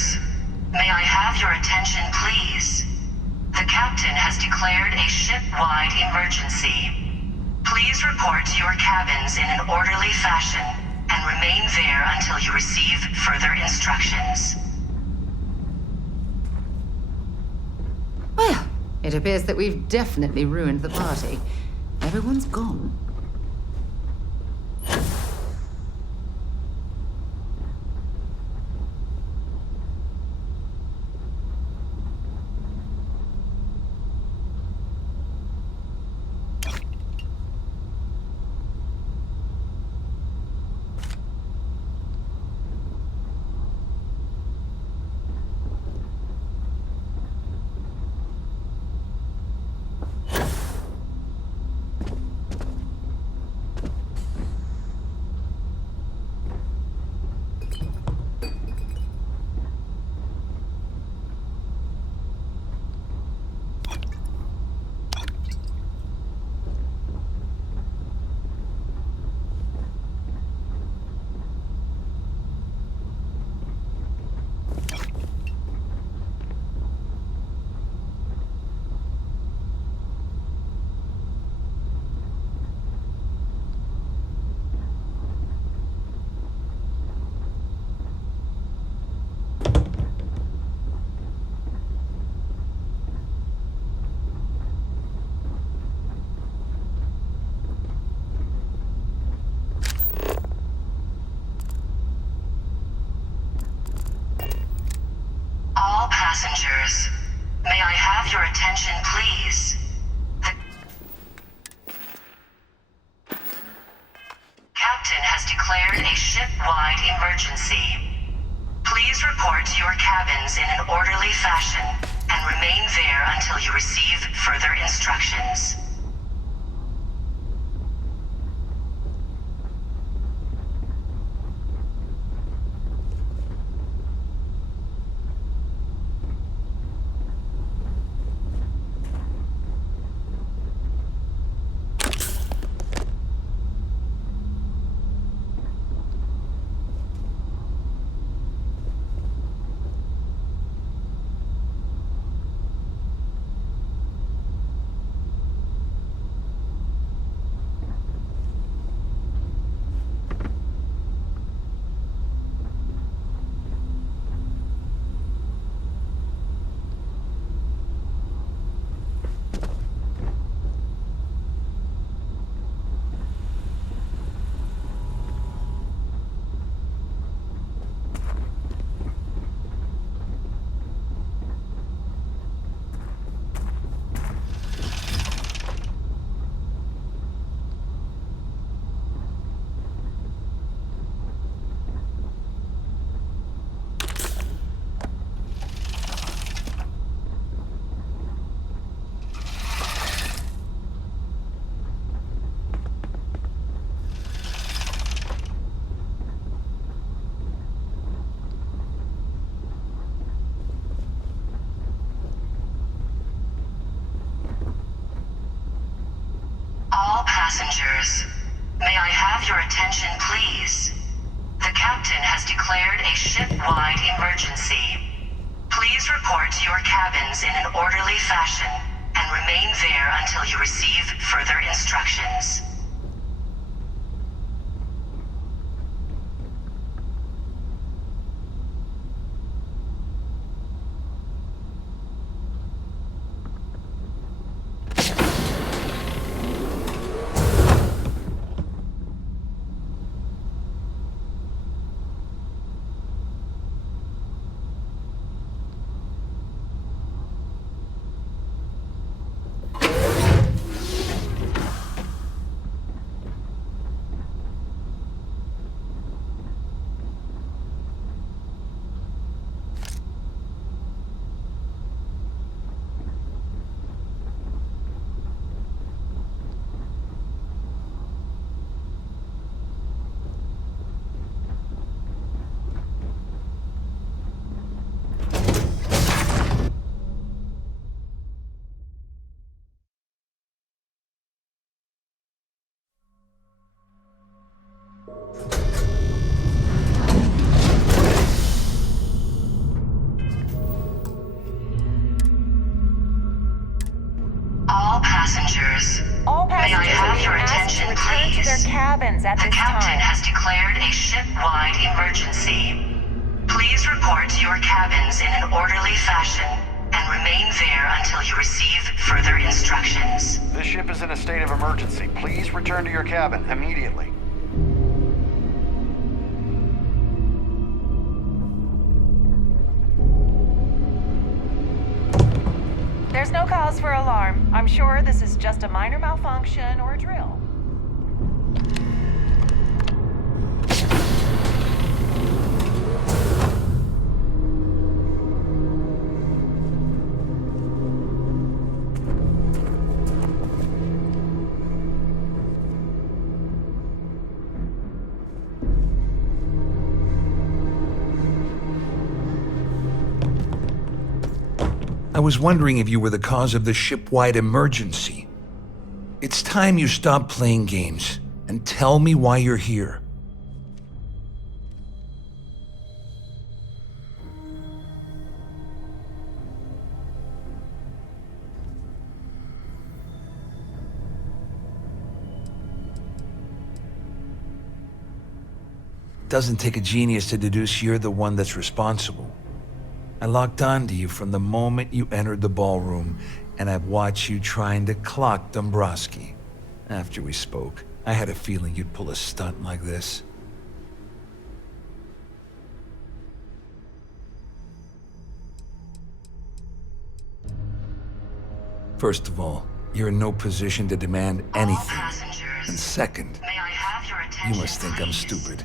passengers, may I have your attention, please? The captain has declared a ship-wide emergency. Please report to your cabins in an orderly fashion and remain there until you receive further instructions. Well, it appears that we've definitely ruined the party. Everyone's gone. Passengers, may I have your attention, please? The captain has declared a ship-wide emergency. Please report to your cabins in an orderly fashion and remain there until you receive further instructions. Passengers, may I have your attention, please? The captain has declared a ship-wide emergency. Please report to your cabins in an orderly fashion and remain there until you receive further instructions. ship-wide emergency. Please report to your cabins in an orderly fashion and remain there until you receive further instructions. This ship is in a state of emergency. Please return to your cabin immediately. There's no cause for alarm. I'm sure this is just a minor malfunction or a drill. I was wondering if you were the cause of the ship-wide emergency. It's time you stop playing games and tell me why you're here. Doesn't take a genius to deduce you're the one that's responsible. I locked onto you from the moment you entered the ballroom, and I've watched you trying to clock Dombrowski. After we spoke, I had a feeling you'd pull a stunt like this. First of all, you're in no position to demand anything. And second, you must think I'm stupid.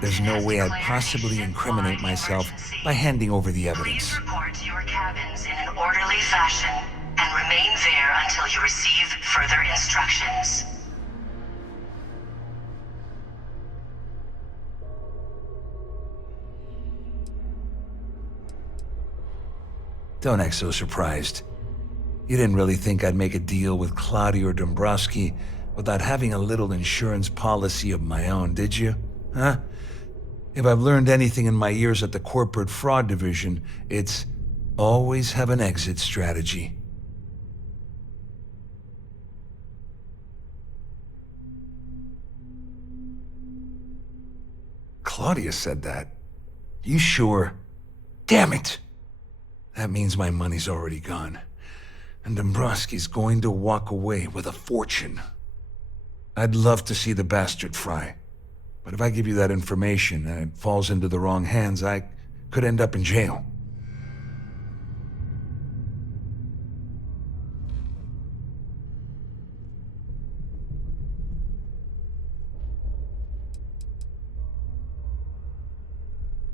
There's no way I'd possibly incriminate myself by handing over the evidence. Please report to your cabins in an orderly fashion and remain there until you receive further instructions. Don't act so surprised. You didn't really think I'd make a deal with Claudia or Dombrowski without having a little insurance policy of my own, did you? Huh? If I've learned anything in my years at the corporate fraud division, it's always have an exit strategy. Claudia said that. You sure? Damn it! That means my money's already gone. And Dombrowski's going to walk away with a fortune. I'd love to see the bastard fry. But if I give you that information and it falls into the wrong hands, I could end up in jail.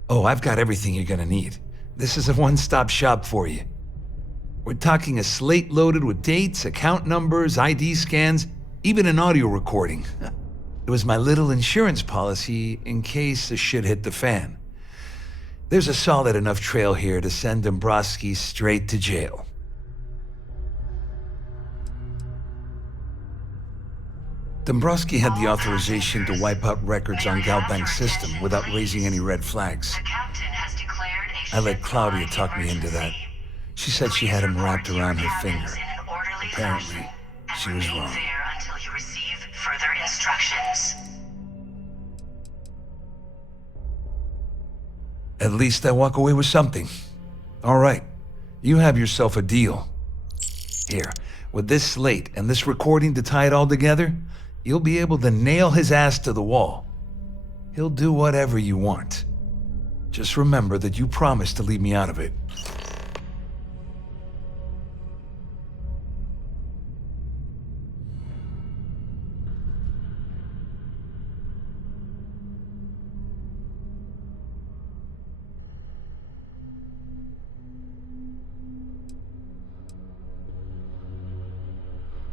Oh, I've got everything you're gonna need. This is a one-stop shop for you. We're talking a slate loaded with dates, account numbers, ID scans, even an audio recording. It was my little insurance policy in case the shit hit the fan. There's a solid enough trail here to send Dombrowski straight to jail. Dombrowski had the authorization to wipe out records on Galbank's system without raising any red flags. I let Claudia talk me into that. She said she had him wrapped around her finger. Apparently, she was wrong. Further instructions. At least I walk away with something. All right, you have yourself a deal. Here, with this slate and this recording to tie it all together, you'll be able to nail his ass to the wall. He'll do whatever you want. Just remember that you promised to leave me out of it.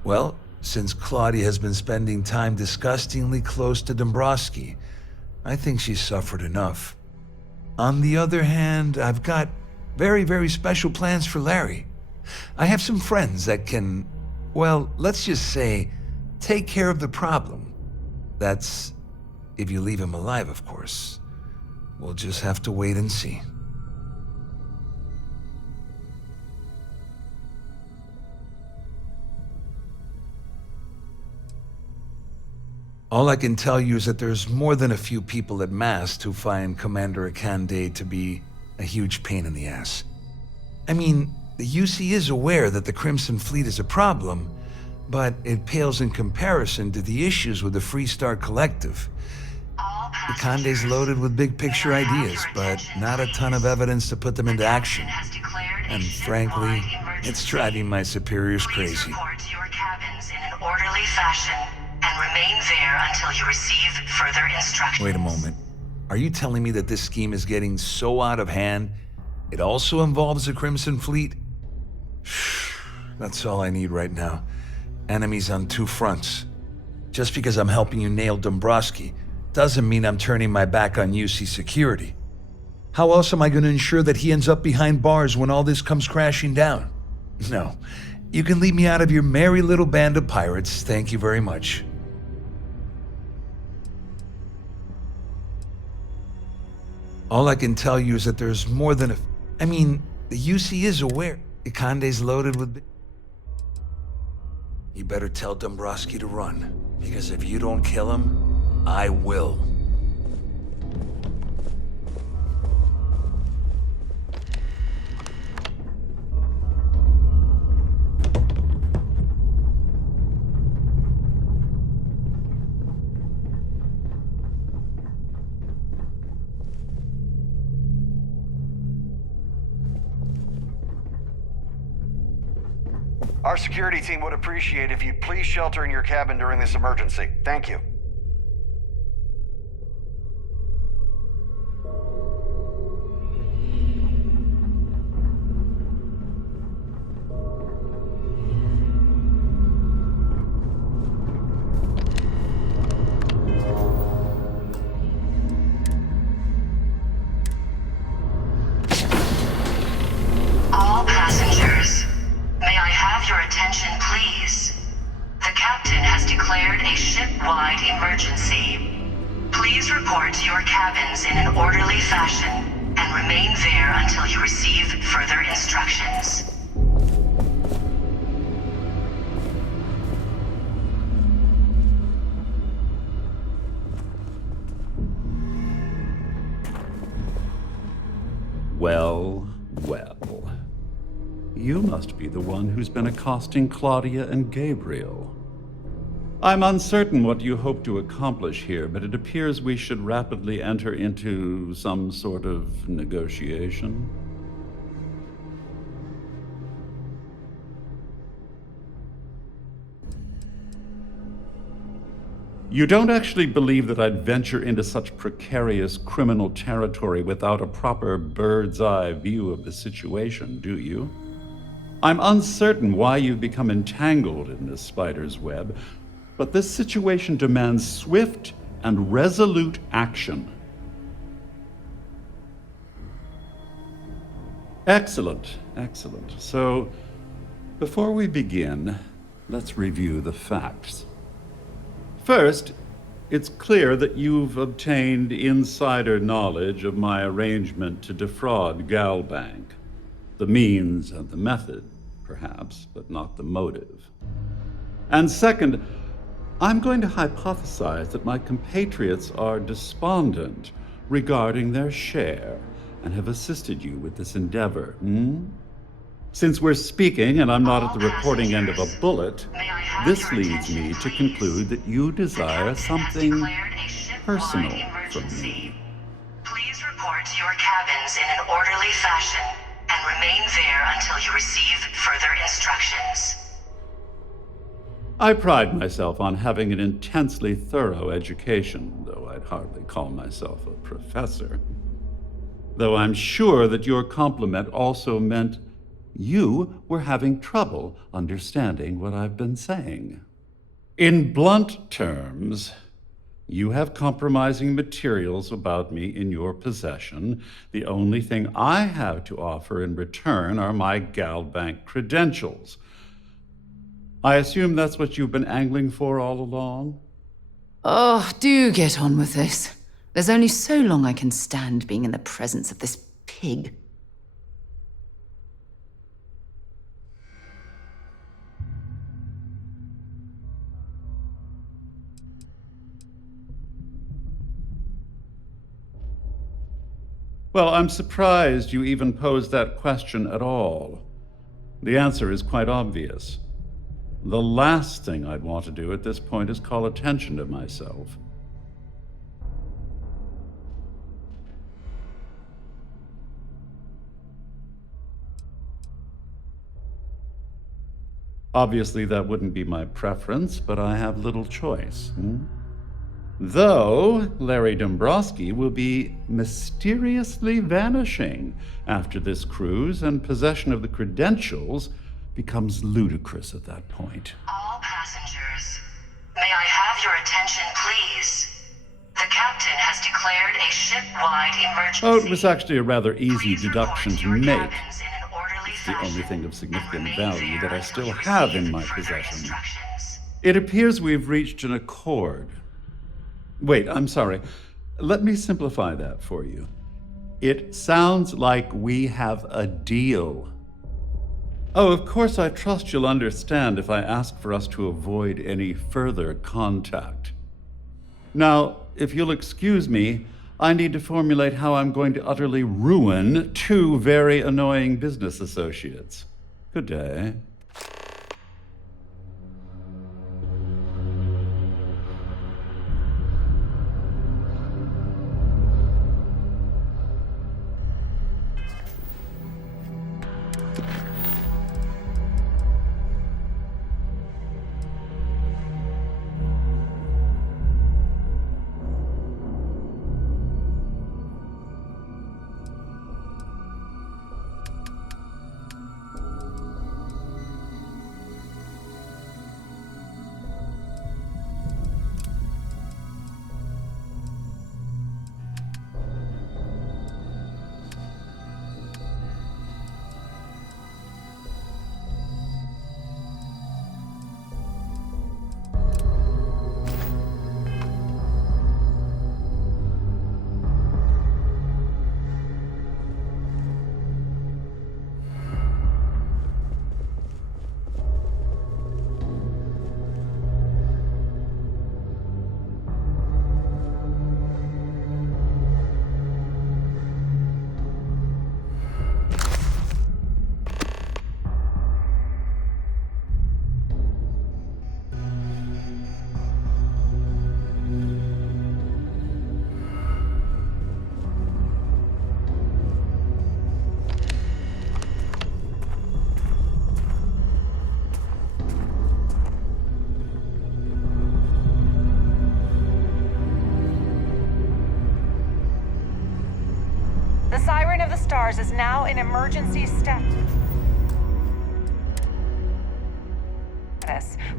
Well, since Claudia has been spending time disgustingly close to Dombrowski, I think she's suffered enough. On the other hand, I've got very, very special plans for Larry. I have some friends that can, well, let's just say, take care of the problem. That's if you leave him alive, of course. We'll just have to wait and see. All I can tell you is that there's more than a few people at Mast who find Commander Akande to be a huge pain in the ass. I mean, the UC is aware that the Crimson Fleet is a problem, but it pales in comparison to the issues with the Freestar Collective. Akande's loaded with big picture ideas, but not a ton of evidence to put them into action. And frankly, it's driving my superiors Please crazy. report to your cabins in an orderly fashion and remain there until you receive further instructions. Wait a moment. Are you telling me that this scheme is getting so out of hand, it also involves the Crimson Fleet? That's all I need right now. Enemies on two fronts. Just because I'm helping you nail Dombrowski doesn't mean I'm turning my back on UC security. How else am I going to ensure that he ends up behind bars when all this comes crashing down? No. You can leave me out of your merry little band of pirates, thank you very much. All I can tell you is that there's more than I mean, the UC is aware. Akande's loaded with... You better tell Dombrowski to run, because if you don't kill him, I will. Our security team would appreciate if you'd please shelter in your cabin during this emergency. Thank you. All passengers, may I have your attention, please? The captain has declared a ship-wide emergency. Please report to your cabins in an orderly fashion and remain there until you receive further instructions. Well, well. You must be the one who's been accosting Claudia and Gabriel. I'm uncertain what you hope to accomplish here, but it appears we should rapidly enter into some sort of negotiation. You don't actually believe that I'd venture into such precarious criminal territory without a proper bird's-eye view of the situation, do you? I'm uncertain why you've become entangled in this spider's web, but this situation demands swift and resolute action. Excellent, excellent. So, before we begin, let's review the facts. First, it's clear that you've obtained insider knowledge of my arrangement to defraud Galbank. The means and the method, perhaps, but not the motive. And second, I'm going to hypothesize that my compatriots are despondent regarding their share and have assisted you with this endeavor. Since we're speaking and I'm not at the reporting end of a bullet, this leads me to conclude that you desire something personal from me. Please report to your cabins in an orderly fashion and remain there until you receive further instructions. I pride myself on having an intensely thorough education, though I'd hardly call myself a professor. Though I'm sure that your compliment also meant you were having trouble understanding what I've been saying. In blunt terms, you have compromising materials about me in your possession. The only thing I have to offer in return are my Galbank credentials. I assume that's what you've been angling for all along? Oh, do get on with this. There's only so long I can stand being in the presence of this pig. Well, I'm surprised you even posed that question at all. The answer is quite obvious. The last thing I'd want to do at this point is call attention to myself. Obviously, that wouldn't be my preference, but I have little choice. Though Larry Dombrowski will be mysteriously vanishing after this cruise, and possession of the credentials becomes ludicrous at that point. All passengers, may I have your attention, please? The captain has declared a ship-wide emergency. Oh, it was actually a rather easy Please deduction report to your make. cabins in an orderly It's the only fashion thing of significant and remain value there that I until still you have in receive my further possession. instructions. It appears we've reached an accord. Wait, I'm sorry. Let me simplify that for you. It sounds like we have a deal. Oh, of course, I trust you'll understand if I ask for us to avoid any further contact. Now, if you'll excuse me, I need to formulate how I'm going to utterly ruin two very annoying business associates. Good day. The Siren of the Stars is now in emergency status.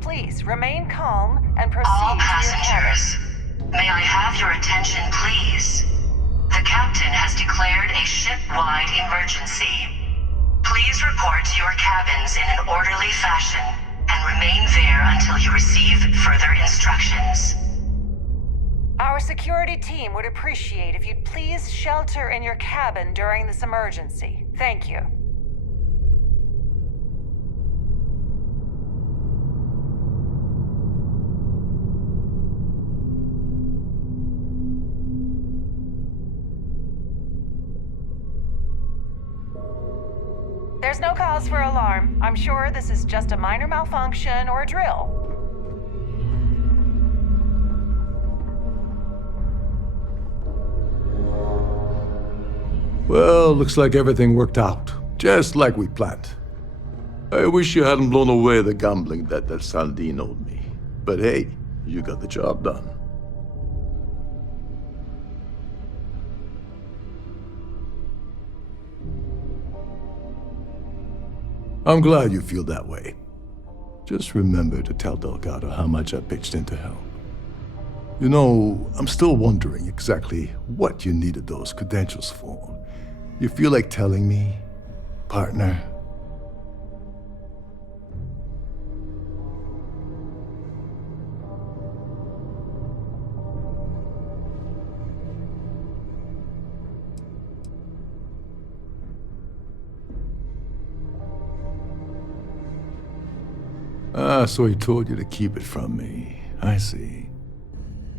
Please remain calm and proceed All to your cabin. passengers, may I have your attention, please? The captain has declared a ship-wide emergency. Please report to your cabins in an orderly fashion and remain there until you receive further instructions. Our security team would appreciate if you'd please shelter in your cabin during this emergency. Thank you. There's no cause for alarm. I'm sure this is just a minor malfunction or a drill. Well, looks like everything worked out, just like we planned. I wish you hadn't blown away the gambling debt that Saldin owed me. But hey, you got the job done. I'm glad you feel that way. Just remember to tell Delgado how much I pitched in to help. You know, I'm still wondering exactly what you needed those credentials for. You feel like telling me, partner? Ah, so he told you to keep it from me. I see.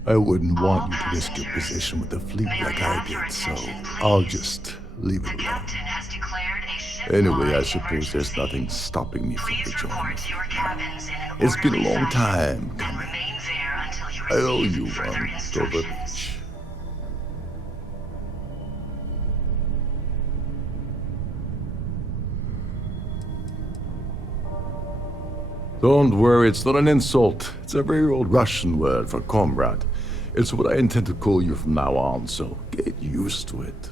I wouldn't want you to risk your position with the fleet like I did, so I'll just leave it The alone. captain has declared a ship-wide Anyway, I suppose there's emergency. nothing stopping me from Please report rejoining. to your cabins in an It's been a orderly long fashion time and coming. remain there until you I owe receive you further one, Dover instructions. Beach. Don't worry, it's not an insult. It's a very old Russian word for comrade. It's what I intend to call you from now on, so get used to it.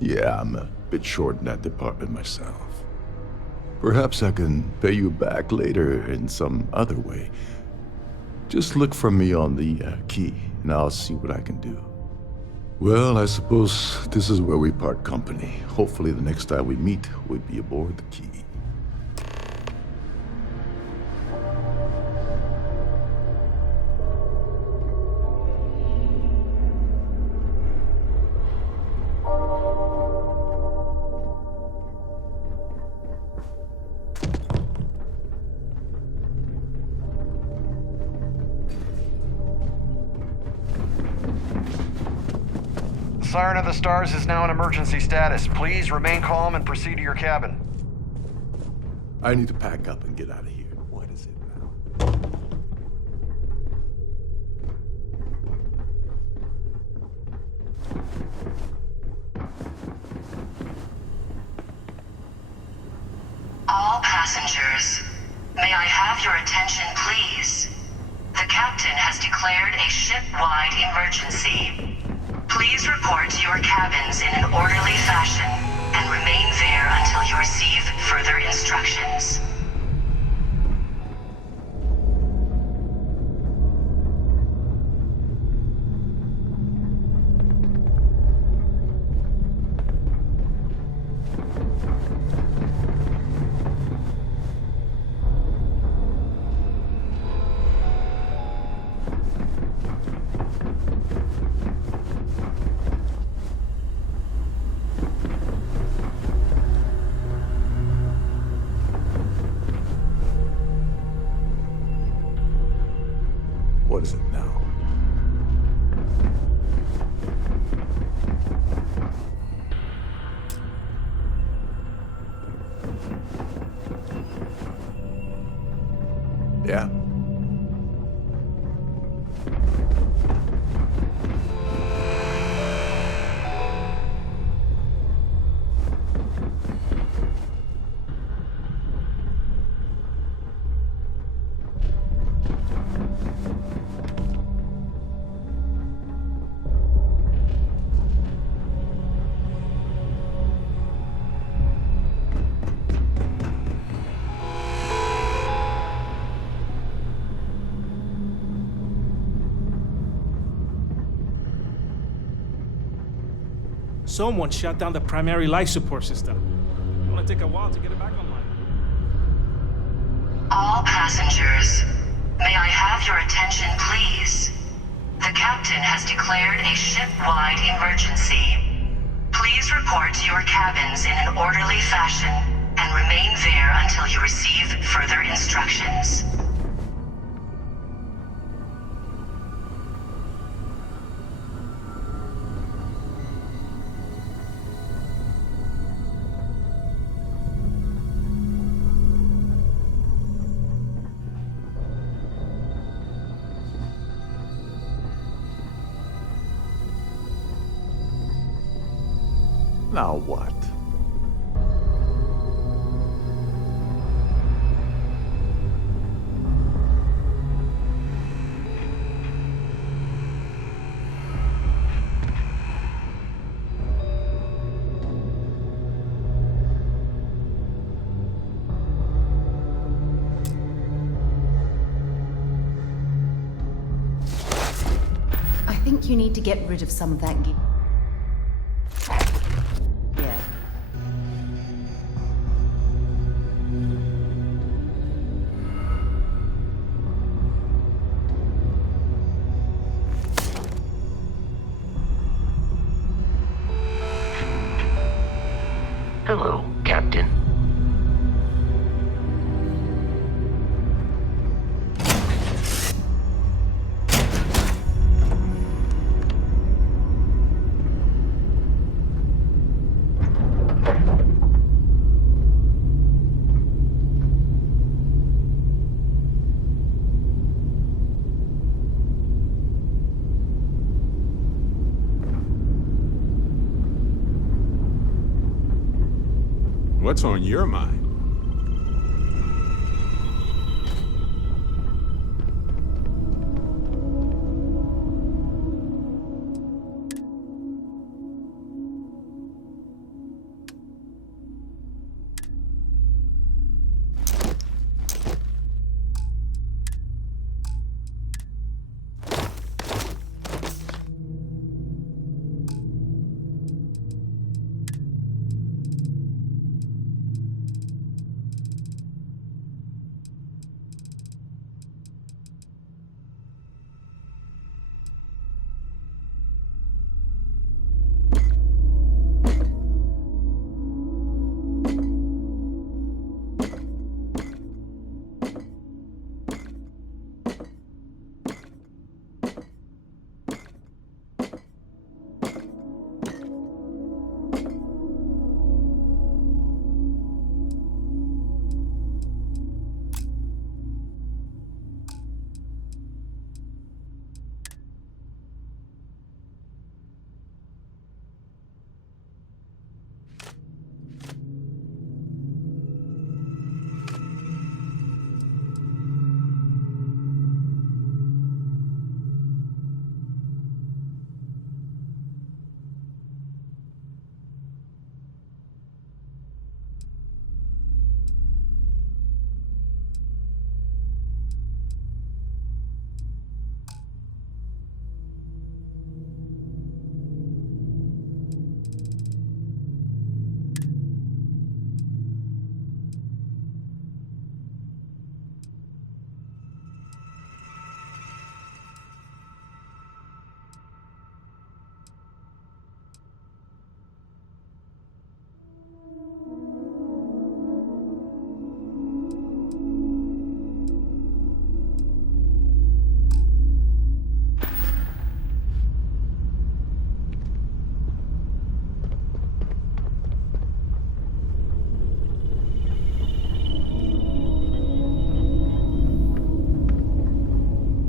Yeah, I'm a bit short in that department myself. Perhaps I can pay you back later in some other way. Just look for me on the key, and I'll see what I can do. Well, I suppose this is where we part company. Hopefully the next time we meet, we'll be aboard the key. Siren of the Stars is now in emergency status. Please remain calm and proceed to your cabin. I need to pack up and get out of here. What is it now? All passengers, may I have your attention, please? The captain has declared a ship-wide emergency. Please report to your cabins in an orderly fashion and remain there until you receive further instructions. What is it now? Yeah. Someone shut down the primary life support system. It's gonna take a while to get it back online. All passengers, may I have your attention, please? The captain has declared a ship-wide emergency. Please report to your cabins in an orderly fashion and remain there until you receive further instructions. Now what? I think you need to get rid of some of that gear. Yeah. What's on your mind?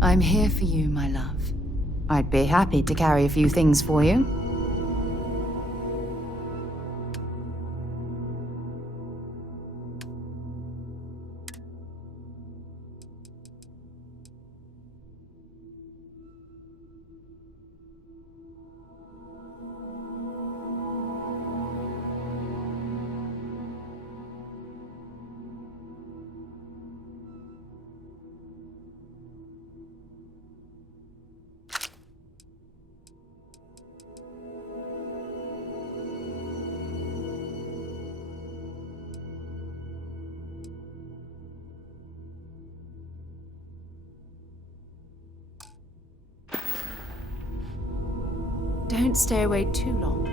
I'm here for you, my love. I'd be happy to carry a few things for you. Don't stay away too long.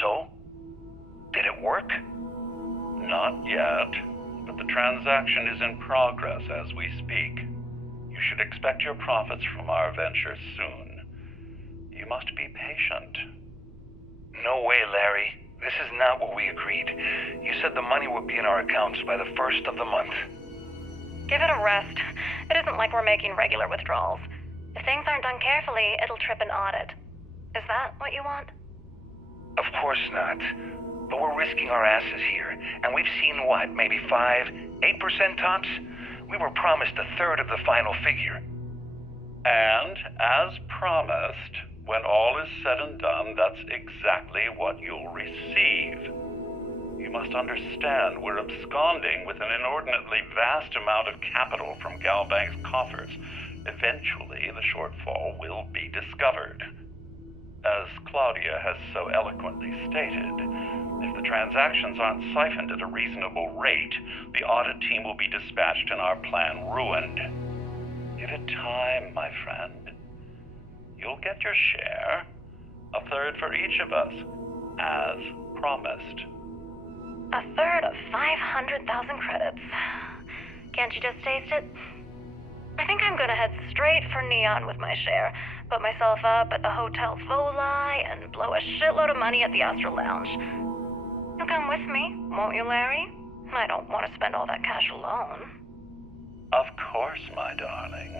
So? Did it work? Not yet, but the transaction is in progress as we speak. You should expect your profits from our venture soon. You must be patient. No way, Larry. This is not what we agreed. You said the money would be in our accounts by the 1st of the month. Give it a rest. It isn't like we're making regular withdrawals. If things aren't done carefully, it'll trip an audit. Is that what you want? Of course not. But we're risking our asses here, and we've seen what, maybe 5, 8% tops? We were promised a third of the final figure. And, as promised, when all is said and done, that's exactly what you'll receive. You must understand we're absconding with an inordinately vast amount of capital from Galbank's coffers. Eventually, the shortfall will be discovered. As Claudia has so eloquently stated, if the transactions aren't siphoned at a reasonable rate, the audit team will be dispatched and our plan ruined. Give it time, my friend. You'll get your share, a third for each of us, as promised. A third of 500,000 credits. Can't you just taste it? I think I'm gonna head straight for Neon with my share, put myself up at the Hotel Voli, and blow a shitload of money at the Astral Lounge. You'll come with me, won't you, Larry? I don't want to spend all that cash alone. Of course, my darling.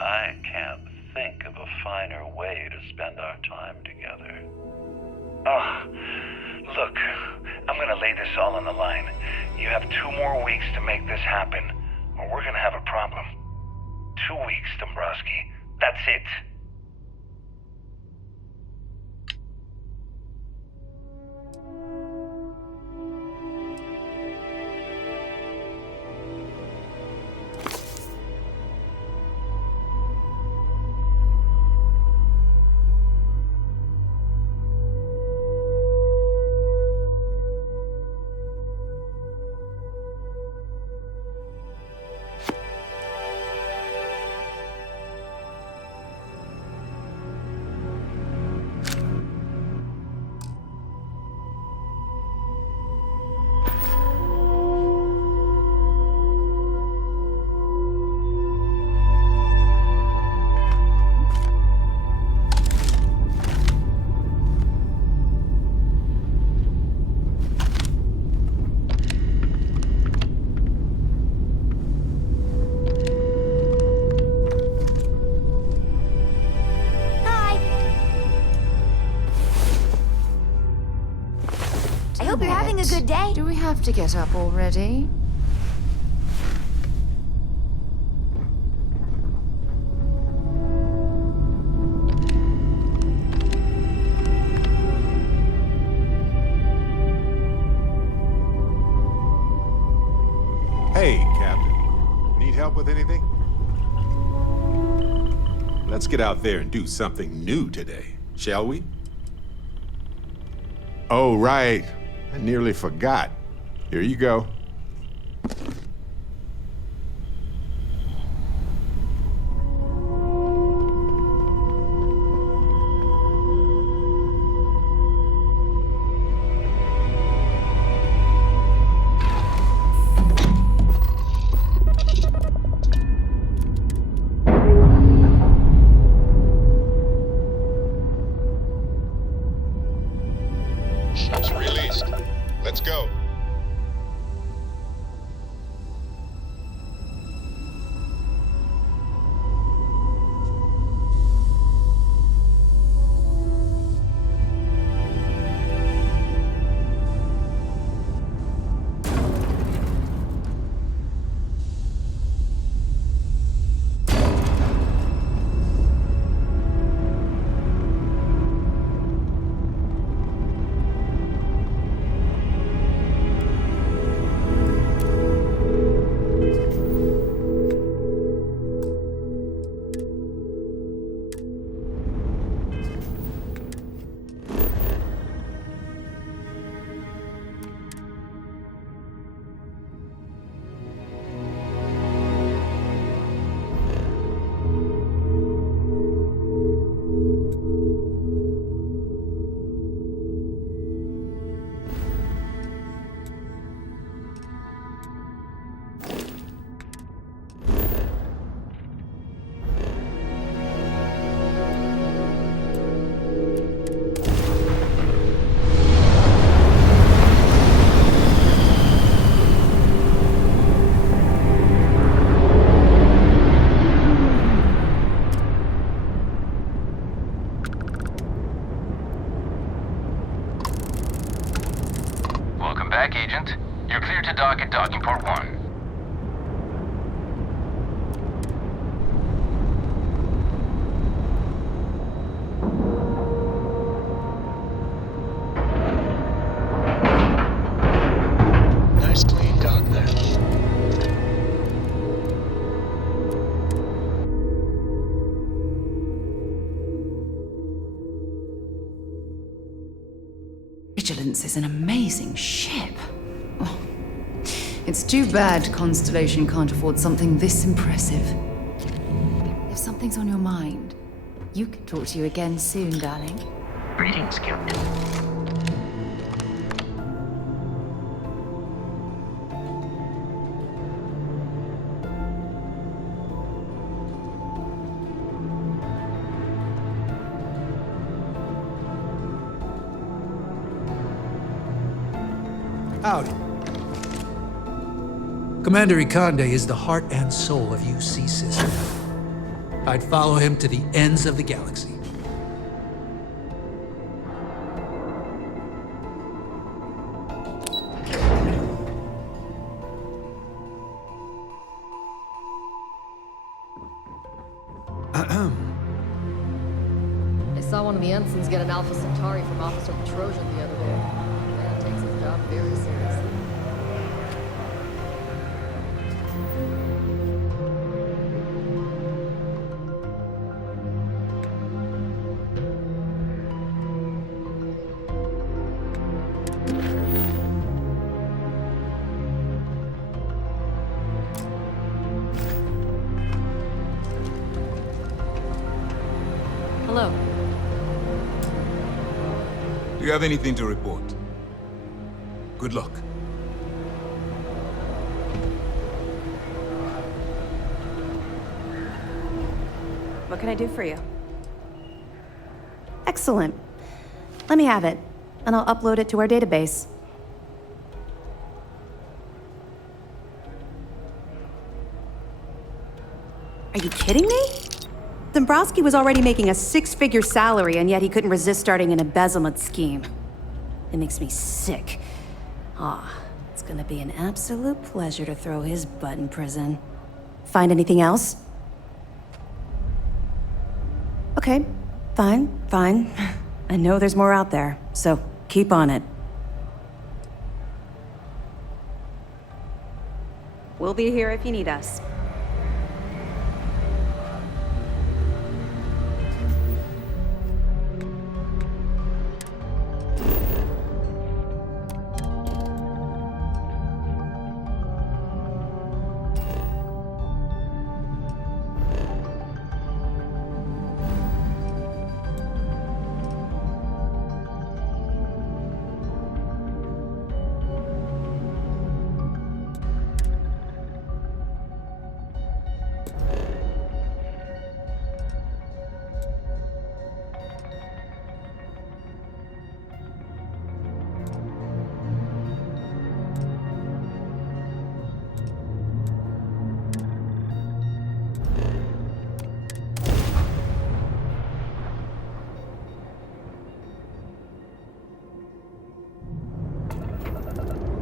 I can't think of a finer way to spend our time together. Oh, look, I'm gonna lay this all on the line. You have 2 more weeks to make this happen, or we're gonna have a problem. 2 weeks, Dombrowski. That's it. I hope you're having a good day. Do we have to get up already? Hey, Captain. Need help with anything? Let's get out there and do something new today, shall we? Oh, right. I nearly forgot. Here you go. Ships released. Let's go. Welcome back, Agent. You're clear to dock at docking port 1. Nice clean dock there. Vigilance is an amazing ship. Oh, it's too bad Constellation can't afford something this impressive. If something's on your mind, you can talk to you again soon, darling. Greetings, Captain. Howdy. Commander Ikande is the heart and soul of UC System. I'd follow him to the ends of the galaxy. I saw one of the ensigns get an Alpha Centauri from Officer Trojan the other day. Man takes his job very seriously. Hello. Do you have anything to report? Good luck. What can I do for you? Excellent. Let me have it, and I'll upload it to our database. Are you kidding me? Dombrowski was already making a six-figure salary, and yet he couldn't resist starting an embezzlement scheme. It makes me sick. It's gonna be an absolute pleasure to throw his butt in prison. Find anything else? Okay, fine. I know there's more out there, so keep on it. We'll be here if you need us.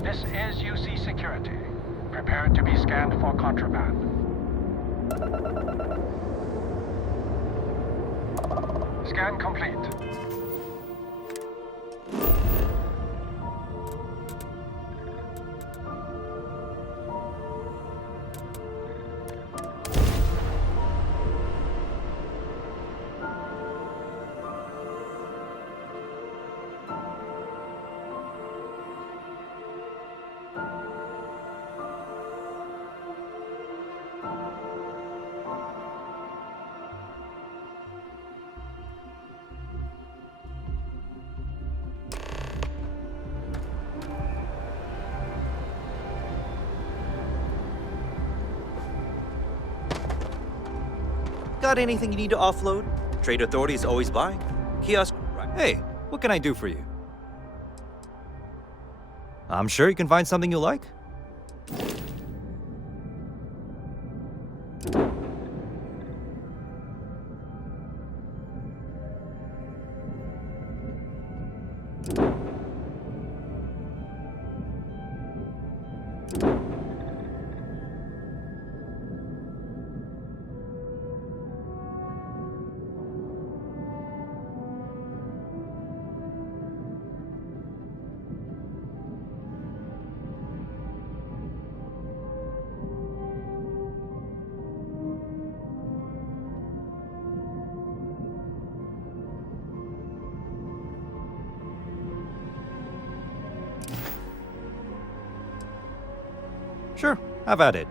This is UC Security. Prepare to be scanned for contraband. Scan complete. Got anything you need to offload? Trade Authority is always buying. Kiosk. Hey, what can I do for you? I'm sure you can find something you like. Sure, have at it.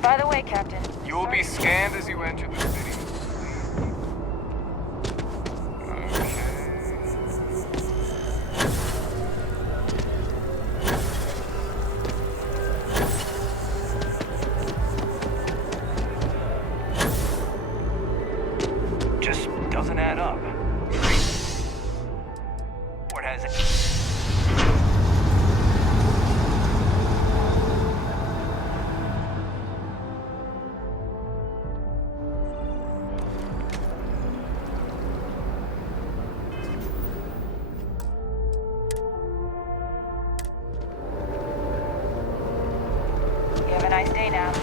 By the way, Captain. You will be scanned as you enter the city. Just doesn't add up. What has it? You have a nice day now.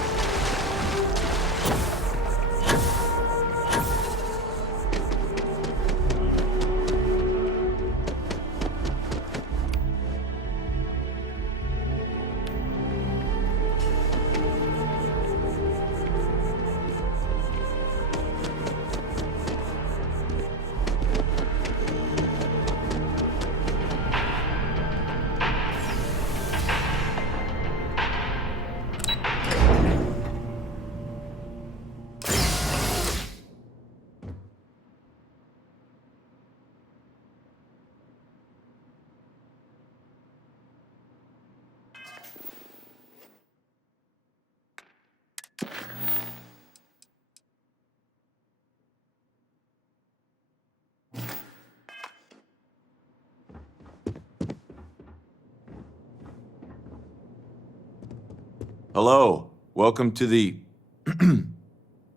Hello. Welcome to the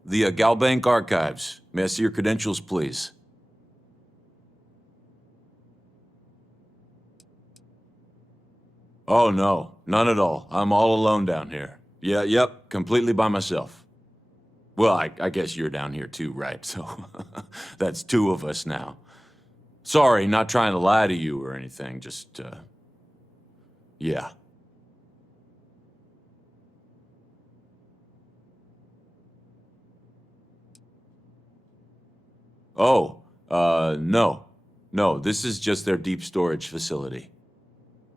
Galbank Archives. May I see your credentials, please? Oh, no. None at all. I'm all alone down here. Yep. Completely by myself. Well, I guess you're down here too, right? So that's two of us now. Sorry, not trying to lie to you or anything. Just, yeah. Oh, no. No, this is just their deep storage facility.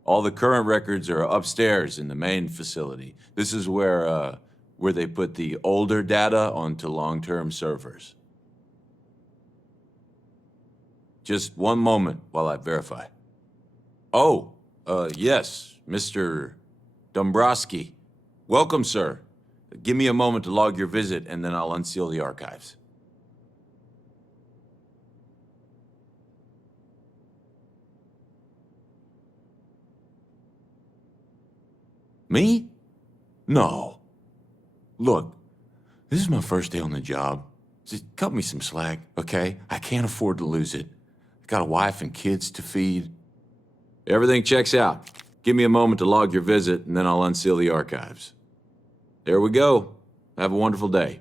All the current records are upstairs in the main facility. This is where they put the older data onto long-term servers. Just one moment while I verify. Oh, yes, Mr. Dombrowski. Welcome, sir. Give me a moment to log your visit, and then I'll unseal the archives. Me? No. Look, this is my first day on the job. Just cut me some slack, okay? I can't afford to lose it. I got a wife and kids to feed. Everything checks out. Give me a moment to log your visit, and then I'll unseal the archives. There we go. Have a wonderful day.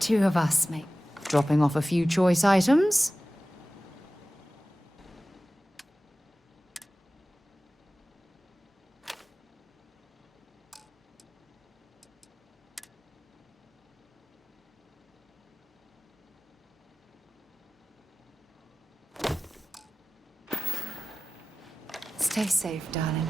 two of us, mate. Dropping off a few choice items. Stay safe, darling.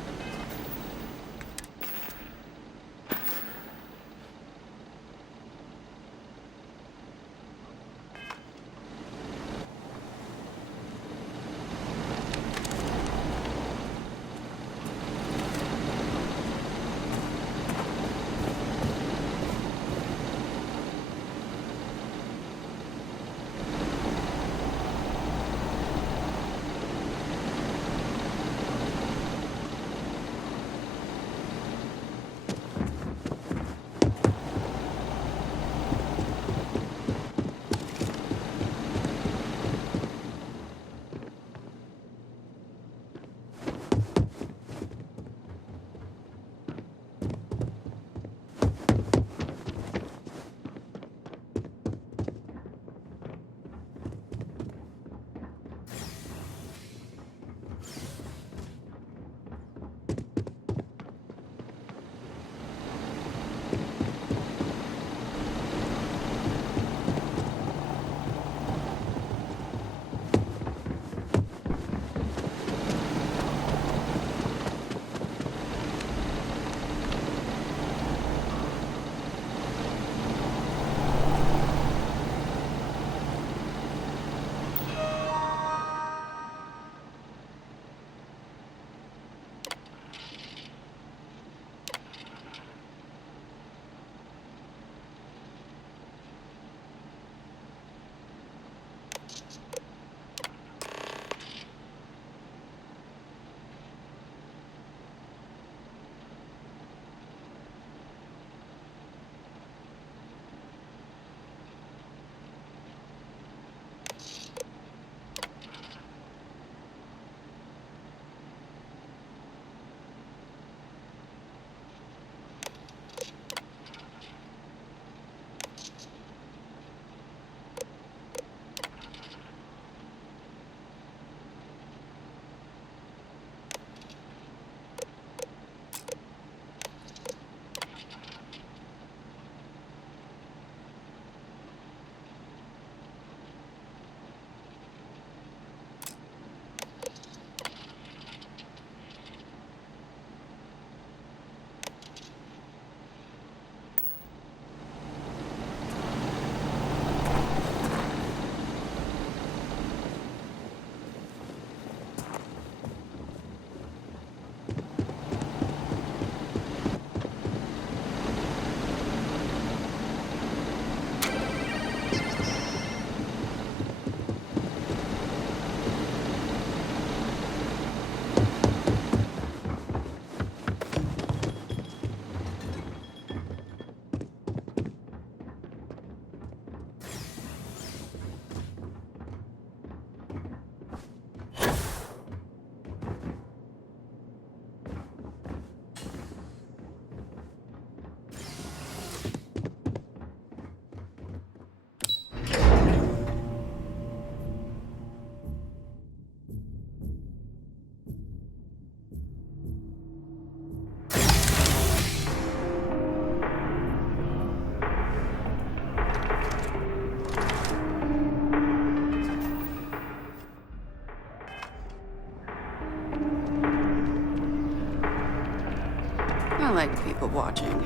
I like people watching.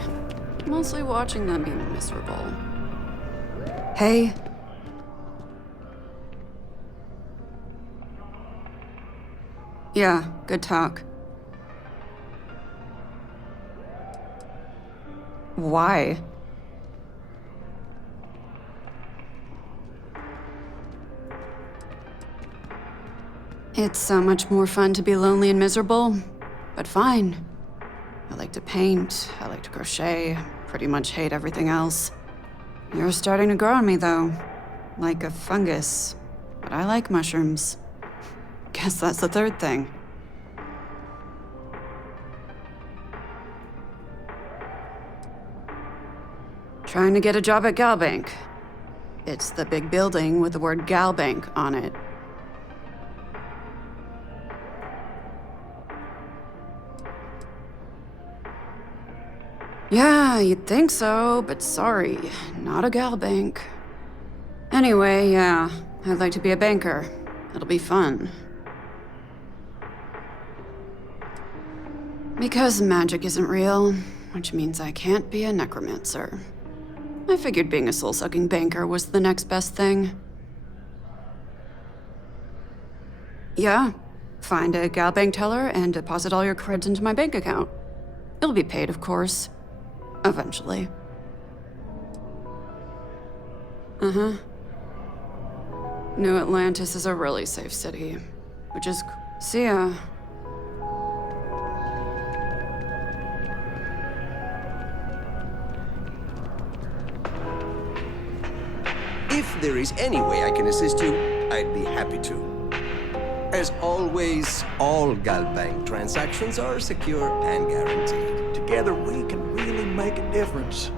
Mostly watching them be miserable. Hey. Yeah, good talk. Why? It's so much more fun to be lonely and miserable, but fine. I like to paint, I like to crochet, pretty much hate everything else. You're starting to grow on me, though. Like a fungus. But I like mushrooms. Guess that's the third thing. Trying to get a job at Galbank. It's the big building with the word Galbank on it. Yeah, you'd think so, but sorry, not a Galbank. Anyway, yeah, I'd like to be a banker. It'll be fun. Because magic isn't real, which means I can't be a necromancer. I figured being a soul-sucking banker was the next best thing. Yeah, find a Galbank teller and deposit all your creds into my bank account. It'll be paid, of course. Eventually. Uh-huh. New Atlantis is a really safe city, which is... See ya. If there is any way I can assist you, I'd be happy to. As always, all Galbank transactions are secure and guaranteed. Together we can really make a difference.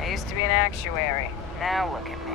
I used to be an actuary. Now look at me.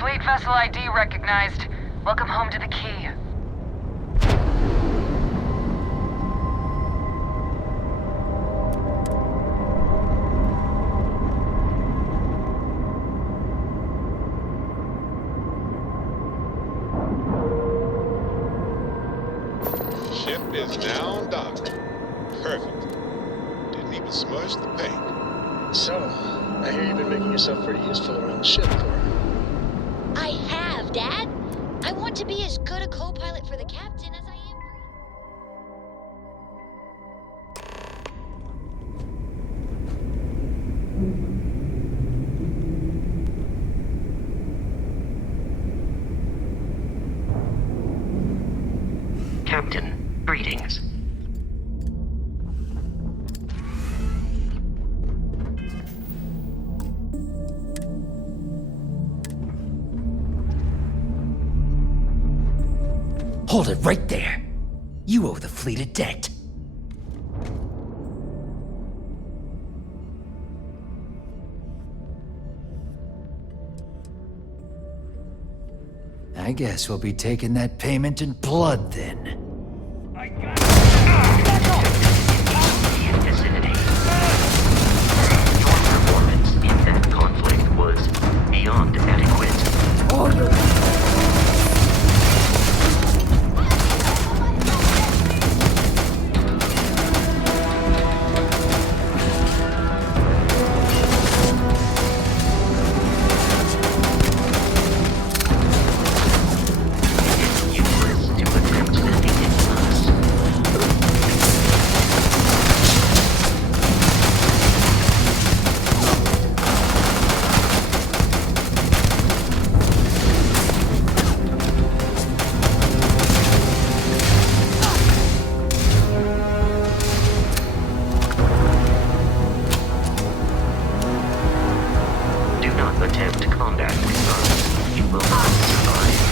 Fleet vessel ID recognized. Welcome home to the Key. Ship is now docked. Perfect. Didn't even smudge the paint. So, I hear you've been making yourself pretty useful around the ship, Cora. I have, Dad. I want to be as good a co-pilot for the captain as I am. Captain, greetings. Hold it right there. You owe the fleet a debt. I guess we'll be taking that payment in blood then. Conflict was beyond adequate. Attempt combat with us. You will not survive.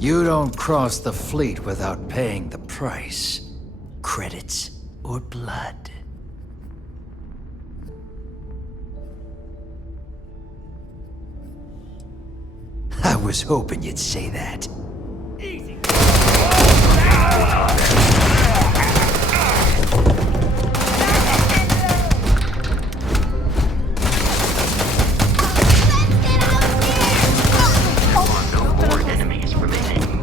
You don't cross the fleet without paying the price. Credits or blood. I was hoping you'd say that. Down.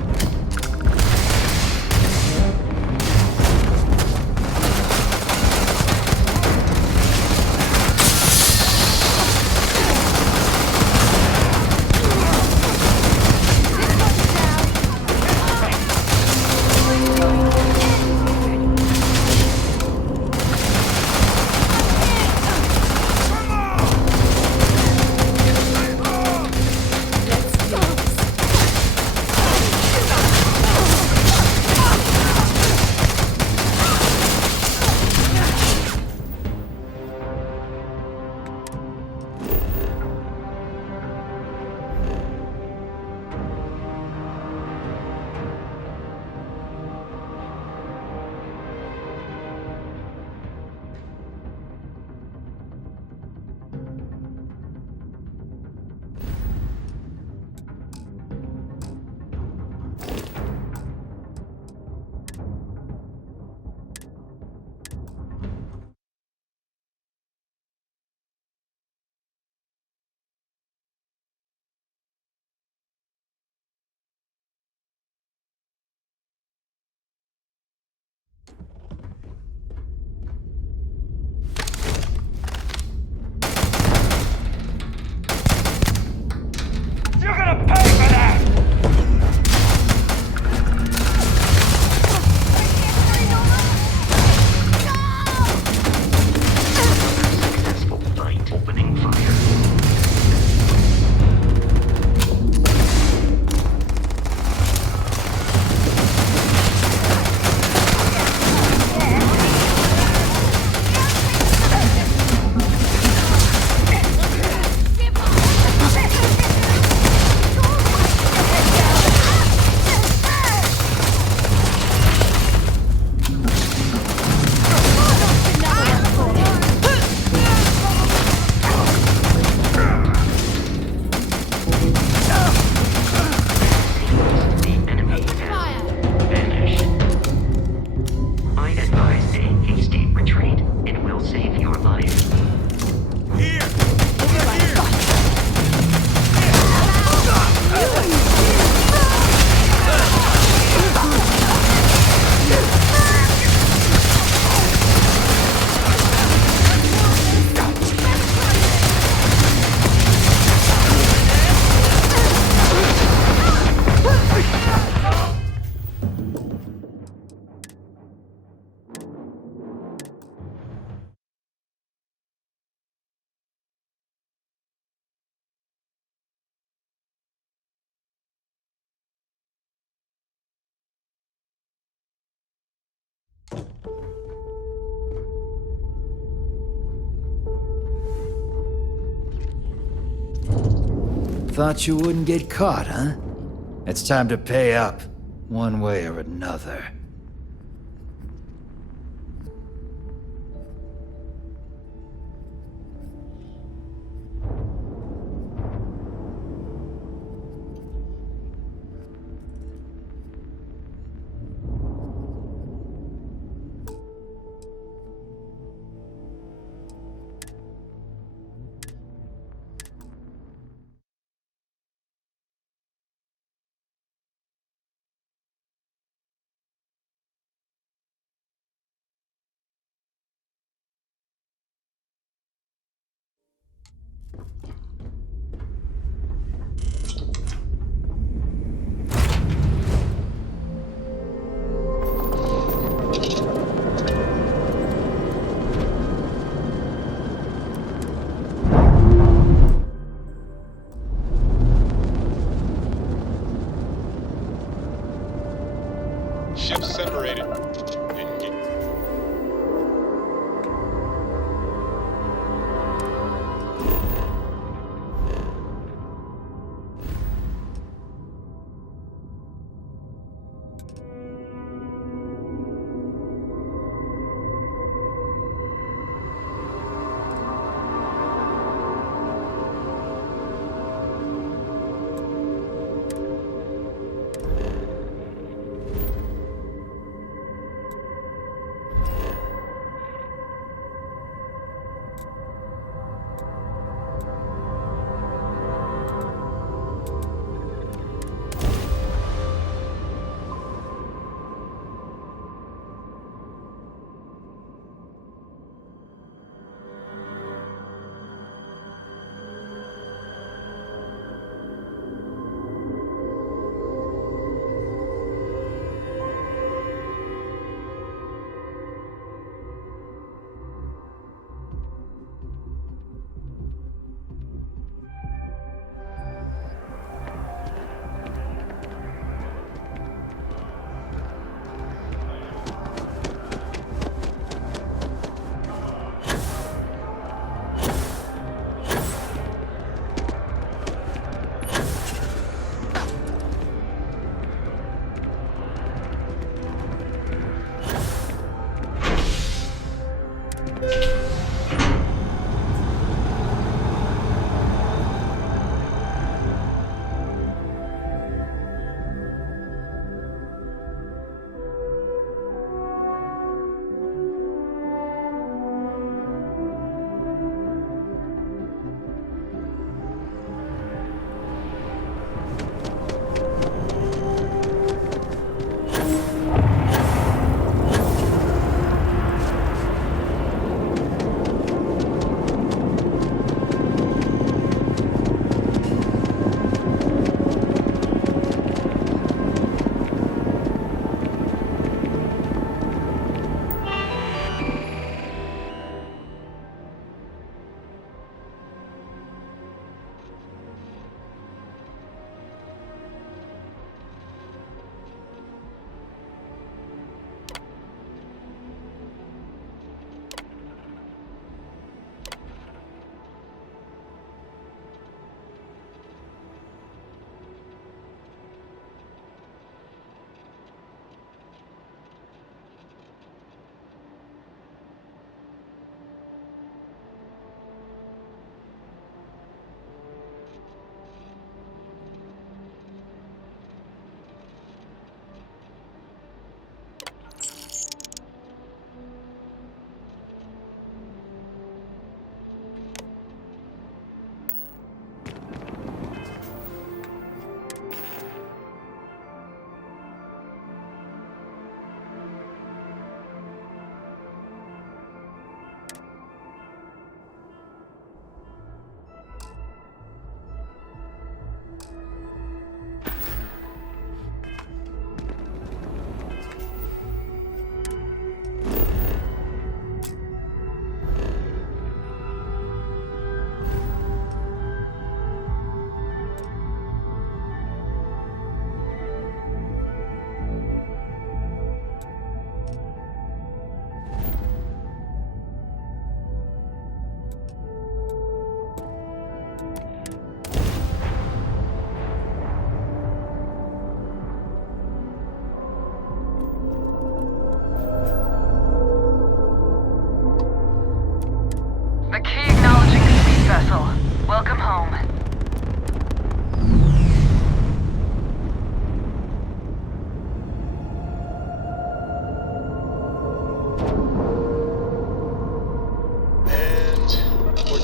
life. Thought you wouldn't get caught, huh? It's time to pay up, one way or another.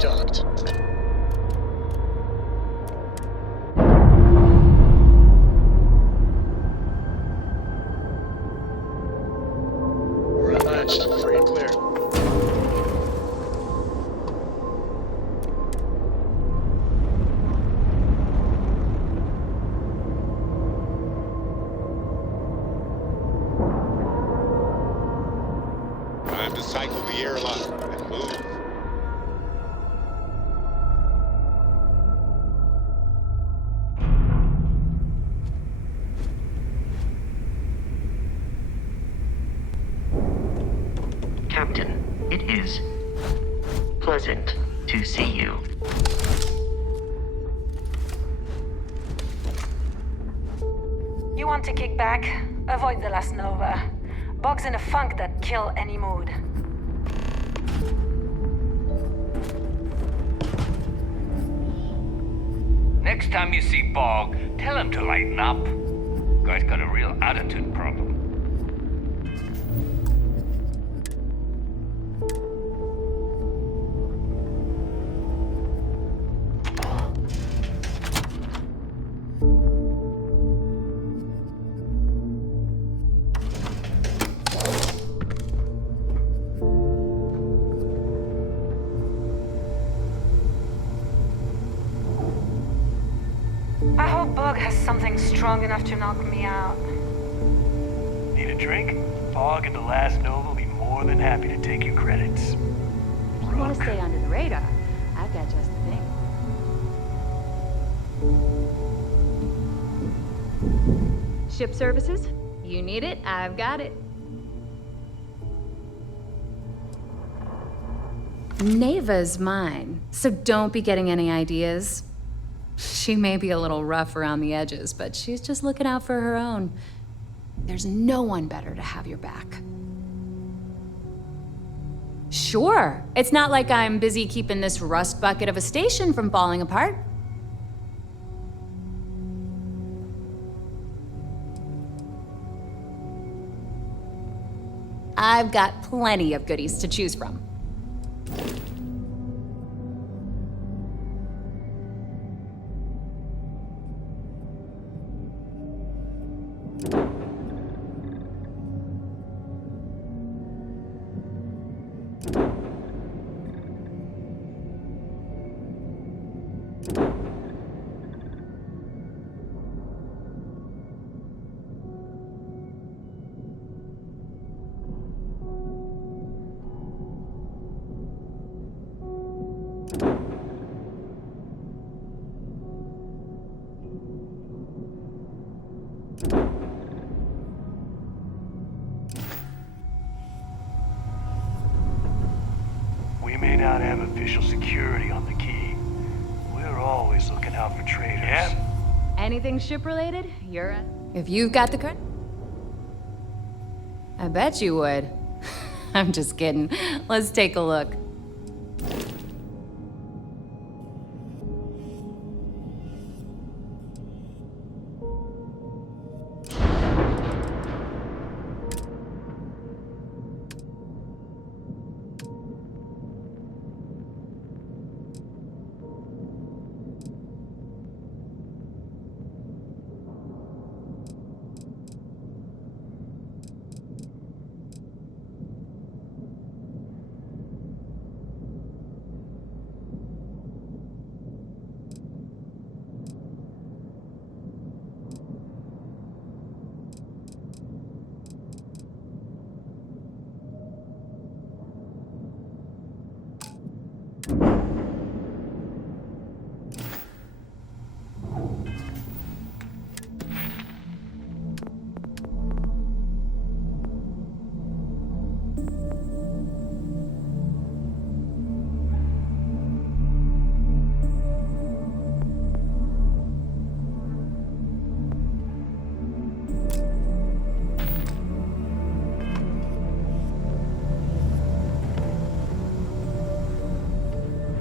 docked. We're unlatched. Free and clear. Time to cycle the airlock and move. Captain, it is pleasant to see you. You want to kick back? Avoid the last Nova. Bugs in a funk that kill any mood. Next time you see Bog, tell him to lighten up. Guy's got a real attitude problem. I hope Bug has something strong enough to knock me out. Need a drink? Bog and the last Nova will be more than happy to take your credits. You want to stay under the radar? I've got just the thing. Ship services? You need it, I've got it. Neva's mine, so don't be getting any ideas. She may be a little rough around the edges, but she's just looking out for her own. There's no one better to have your back. Sure, it's not like I'm busy keeping this rust bucket of a station from falling apart. I've got plenty of goodies to choose from. We may not have official security on the key. We're always looking out for traitors. Yeah? Anything ship-related? You're at... If you've got the credit, I bet you would. I'm just kidding. Let's take a look.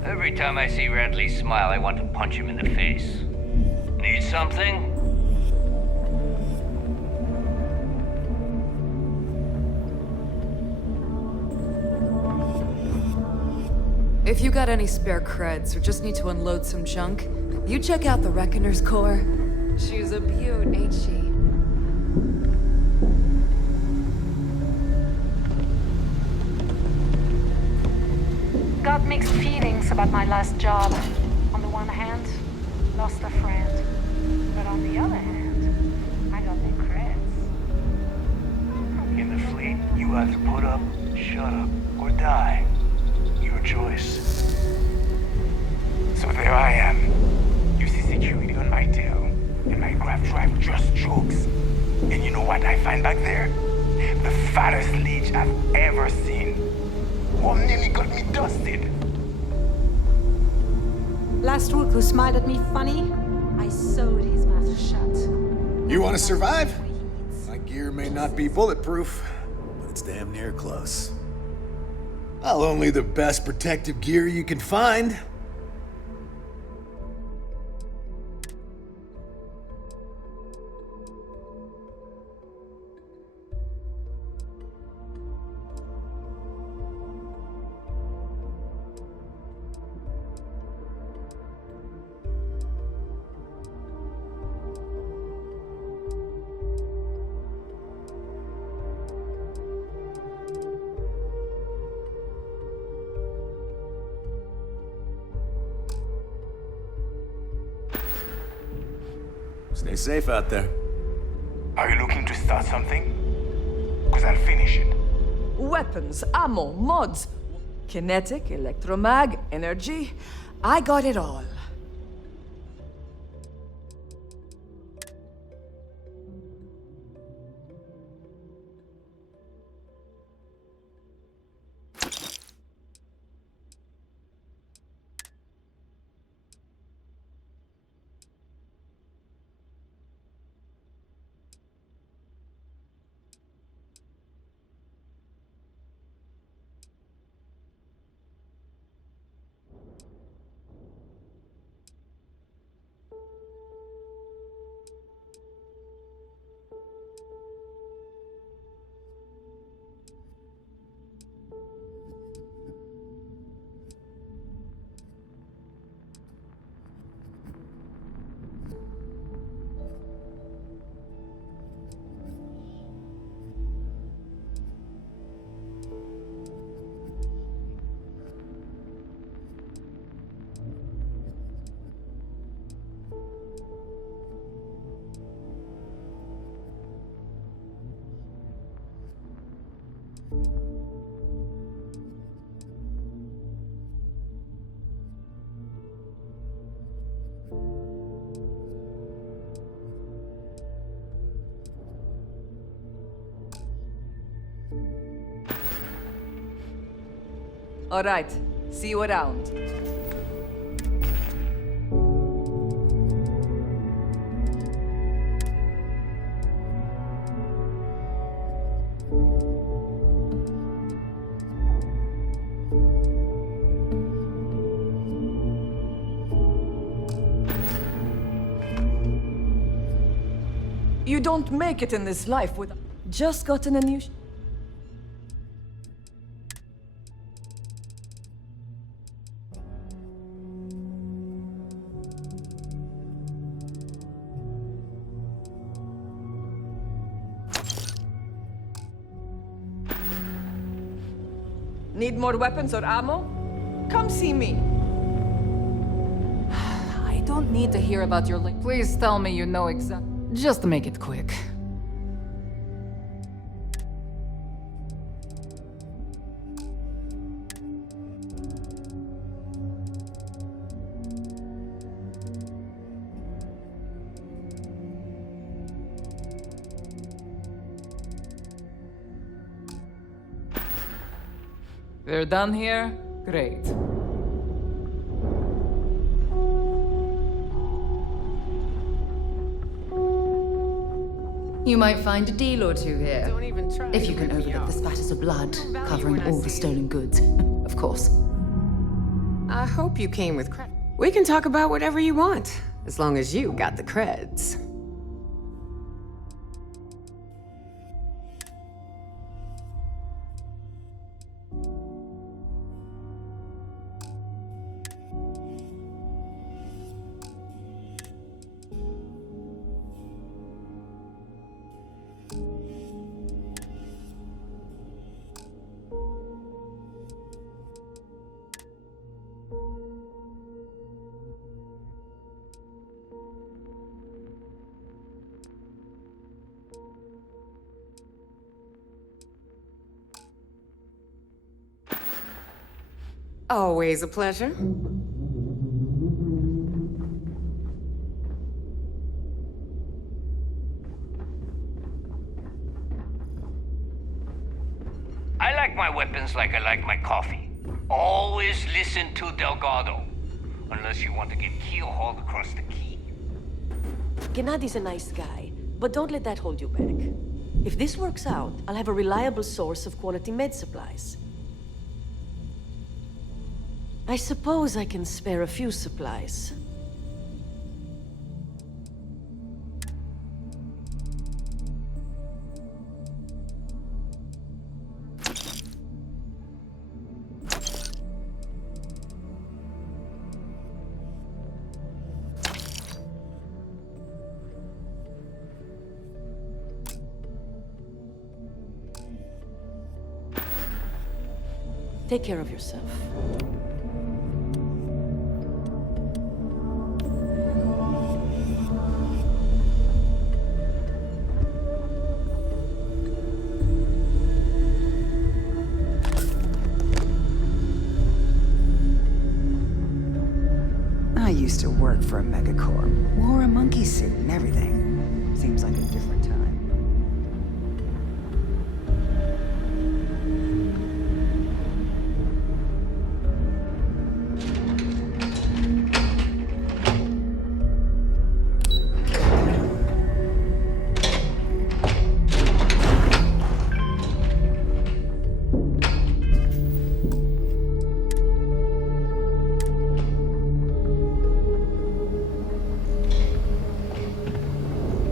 Every time I see Radley smile, I want to punch him in the face. Need something? If you got any spare creds or just need to unload some junk, you check out the Reckoner's core. She's a beaut, ain't she? Got mixed feelings about my last job. On the one hand, lost a friend. But on the other hand, I got the creds. In the fleet, you either put up, shut up, or die. Your choice. So there I am. You see security on my tail, and my graph drive just chokes. And you know what I find back there? The fattest leech I've ever seen. One nearly got me dusted. Last week who smiled at me funny, I sewed his mouth shut. You want to survive? My gear may not be bulletproof, but it's damn near close. I'll only the best protective gear you can find. Stay safe out there. Are you looking to start something? Because I'll finish it. Weapons, ammo, mods, kinetic, electromag, energy. I got it all. All right, see you around. You don't make it in this life with... Just gotten a new... Need more weapons or ammo? Come see me. I don't need to hear about your link. Please tell me you know exactly. Just make it quick. They're done here? Great. You might find a deal or two here. Don't even try If to you can rip me overlook the off. spatters of blood, No value covering when I all the see it. stolen goods. Of course. I hope you came with credit. We can talk about whatever you want, as long as you got the creds. Always a pleasure. I like my weapons like I like my coffee. Always listen to Delgado. Unless you want to get keel-hauled across the key. Gennadi's a nice guy, but don't let that hold you back. If this works out, I'll have a reliable source of quality med supplies. I suppose I can spare a few supplies. Take care of yourself. I used to work for a megacorp. Wore a monkey suit and everything. Seems like a different time.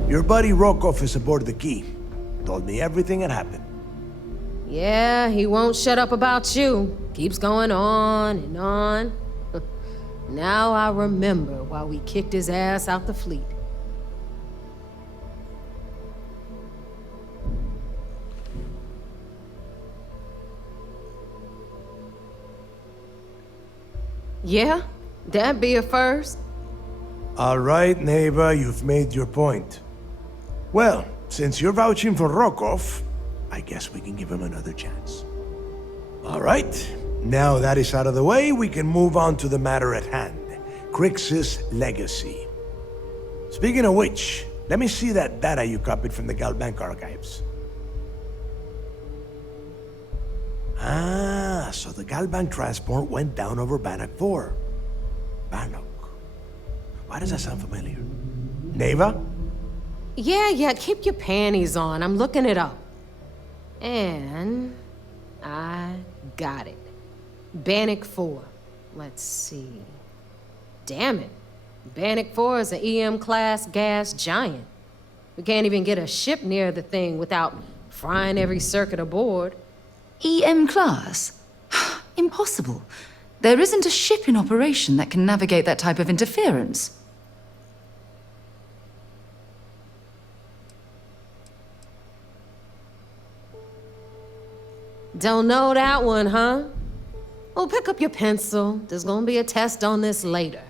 Your buddy Rokov is aboard the Key. Told me everything that happened. Yeah, he won't shut up about you. Keeps going on and on. Now I remember why we kicked his ass out the fleet. Yeah, that'd be a first. All right, Neva, you've made your point. Well, since you're vouching for Rokov, I guess we can give him another chance. All right, now that is out of the way, we can move on to the matter at hand. Crix's legacy. Speaking of which, let me see that data you copied from the Galbank archives. Ah, so the Galbank transport went down over Bannock 4. Bannock. Why does that sound familiar? Neva? Yeah, keep your panties on. I'm looking it up. And I got it. Bannock 4. Let's see. Damn it. Bannock 4 is an EM-class gas giant. We can't even get a ship near the thing without frying every circuit aboard. EM class? Impossible. There isn't a ship in operation that can navigate that type of interference. Don't know that one, huh? Well, pick up your pencil. There's gonna be a test on this later.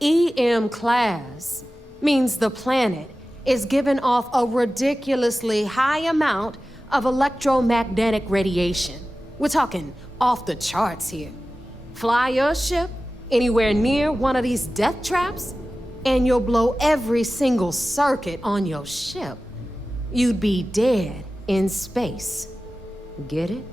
EM class means the planet is giving off a ridiculously high amount of electromagnetic radiation. We're talking off the charts here. Fly your ship anywhere near one of these death traps, and you'll blow every single circuit on your ship. You'd be dead in space. Get it?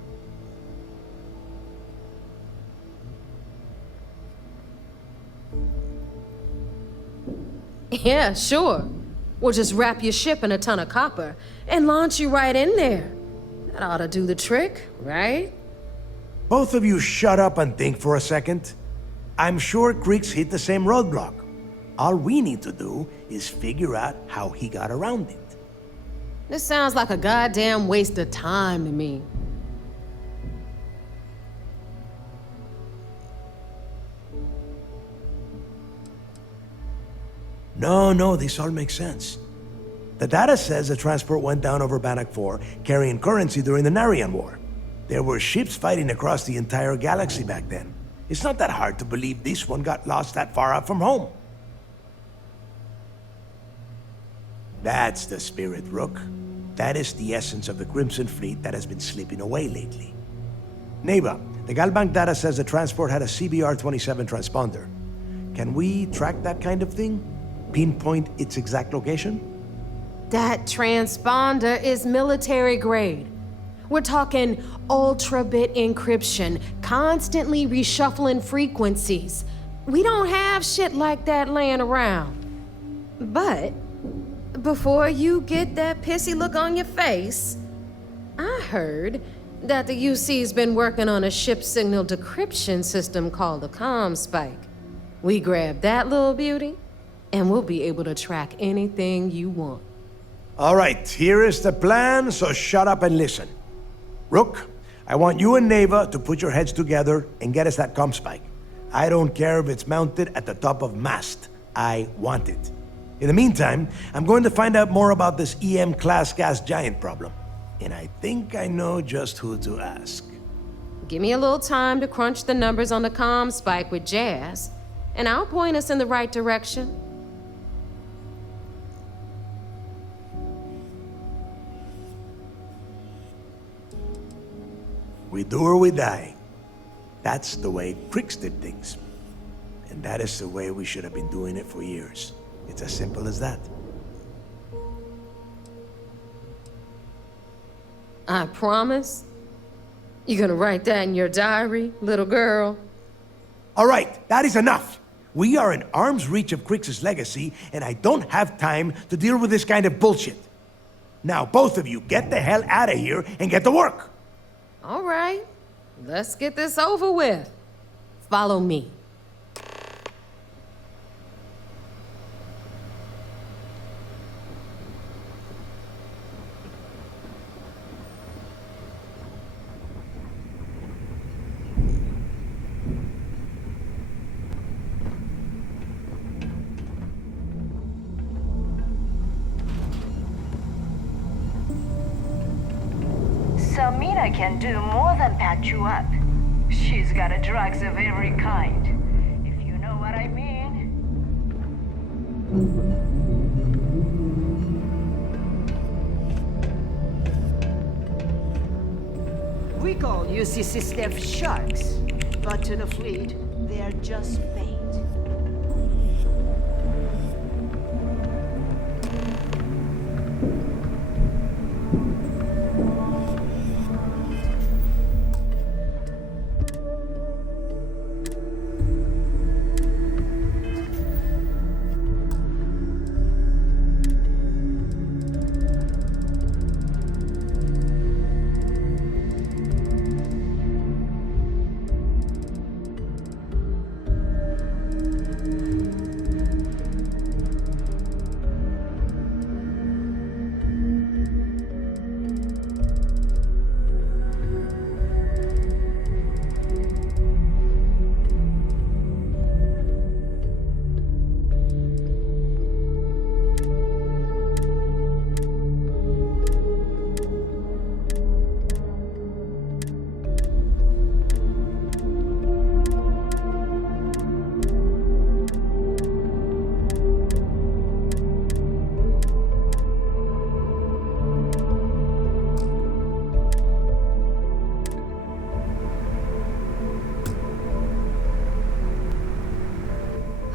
Yeah, sure. We'll just wrap your ship in a ton of copper and launch you right in there. That ought to do the trick, right? Both of you shut up and think for a second. I'm sure Creeks hit the same roadblock. All we need to do is figure out how he got around it. This sounds like a goddamn waste of time to me. No, this all makes sense. The data says the transport went down over Bannock 4, carrying currency during the Narian War. There were ships fighting across the entire galaxy back then. It's not that hard to believe this one got lost that far out from home. That's the spirit, Rook. That is the essence of the Crimson Fleet that has been slipping away lately. Neva, The Galbank data says the transport had a CBR-27 transponder. Can we track that kind of thing? Pinpoint its exact location? That transponder is military grade. We're talking ultra-bit encryption, constantly reshuffling frequencies. We don't have shit like that laying around. But before you get that pissy look on your face, I heard that the UC's been working on a ship signal decryption system called the ComSpike. We grab that little beauty, and we'll be able to track anything you want. All right, here is the plan, so shut up and listen. Rook, I want you and Neva to put your heads together and get us that ComSpike. I don't care if it's mounted at the top of mast. I want it. In the meantime, I'm going to find out more about this EM-class gas giant problem. And I think I know just who to ask. Give me a little time to crunch the numbers on the ComSpike with Jazz, and I'll point us in the right direction. We do or we die. That's the way Crix did things. And that is the way we should have been doing it for years. It's as simple as that. I promise. You gonna write that in your diary, little girl? All right, that is enough. We are in arm's reach of Crix's legacy, and I don't have time to deal with this kind of bullshit. Now, both of you, get the hell out of here and get to work. All right, let's get this over with. Follow me. Samina can do more than patch you up. She's got a drugs of every kind, if you know what I mean. We call UCC staff sharks, but to the fleet, they're just bait.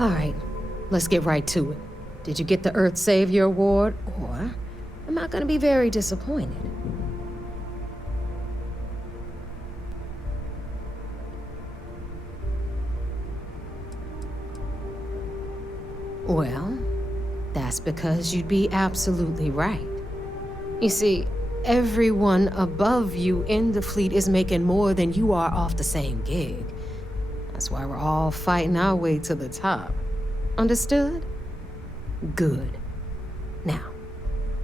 All right, let's get right to it. Did you get the Earth Savior Award, or am I gonna be very disappointed? Well, that's because you'd be absolutely right. You see, everyone above you in the fleet is making more than you are off the same gig. That's why we're all fighting our way to the top. Understood? Good. Now,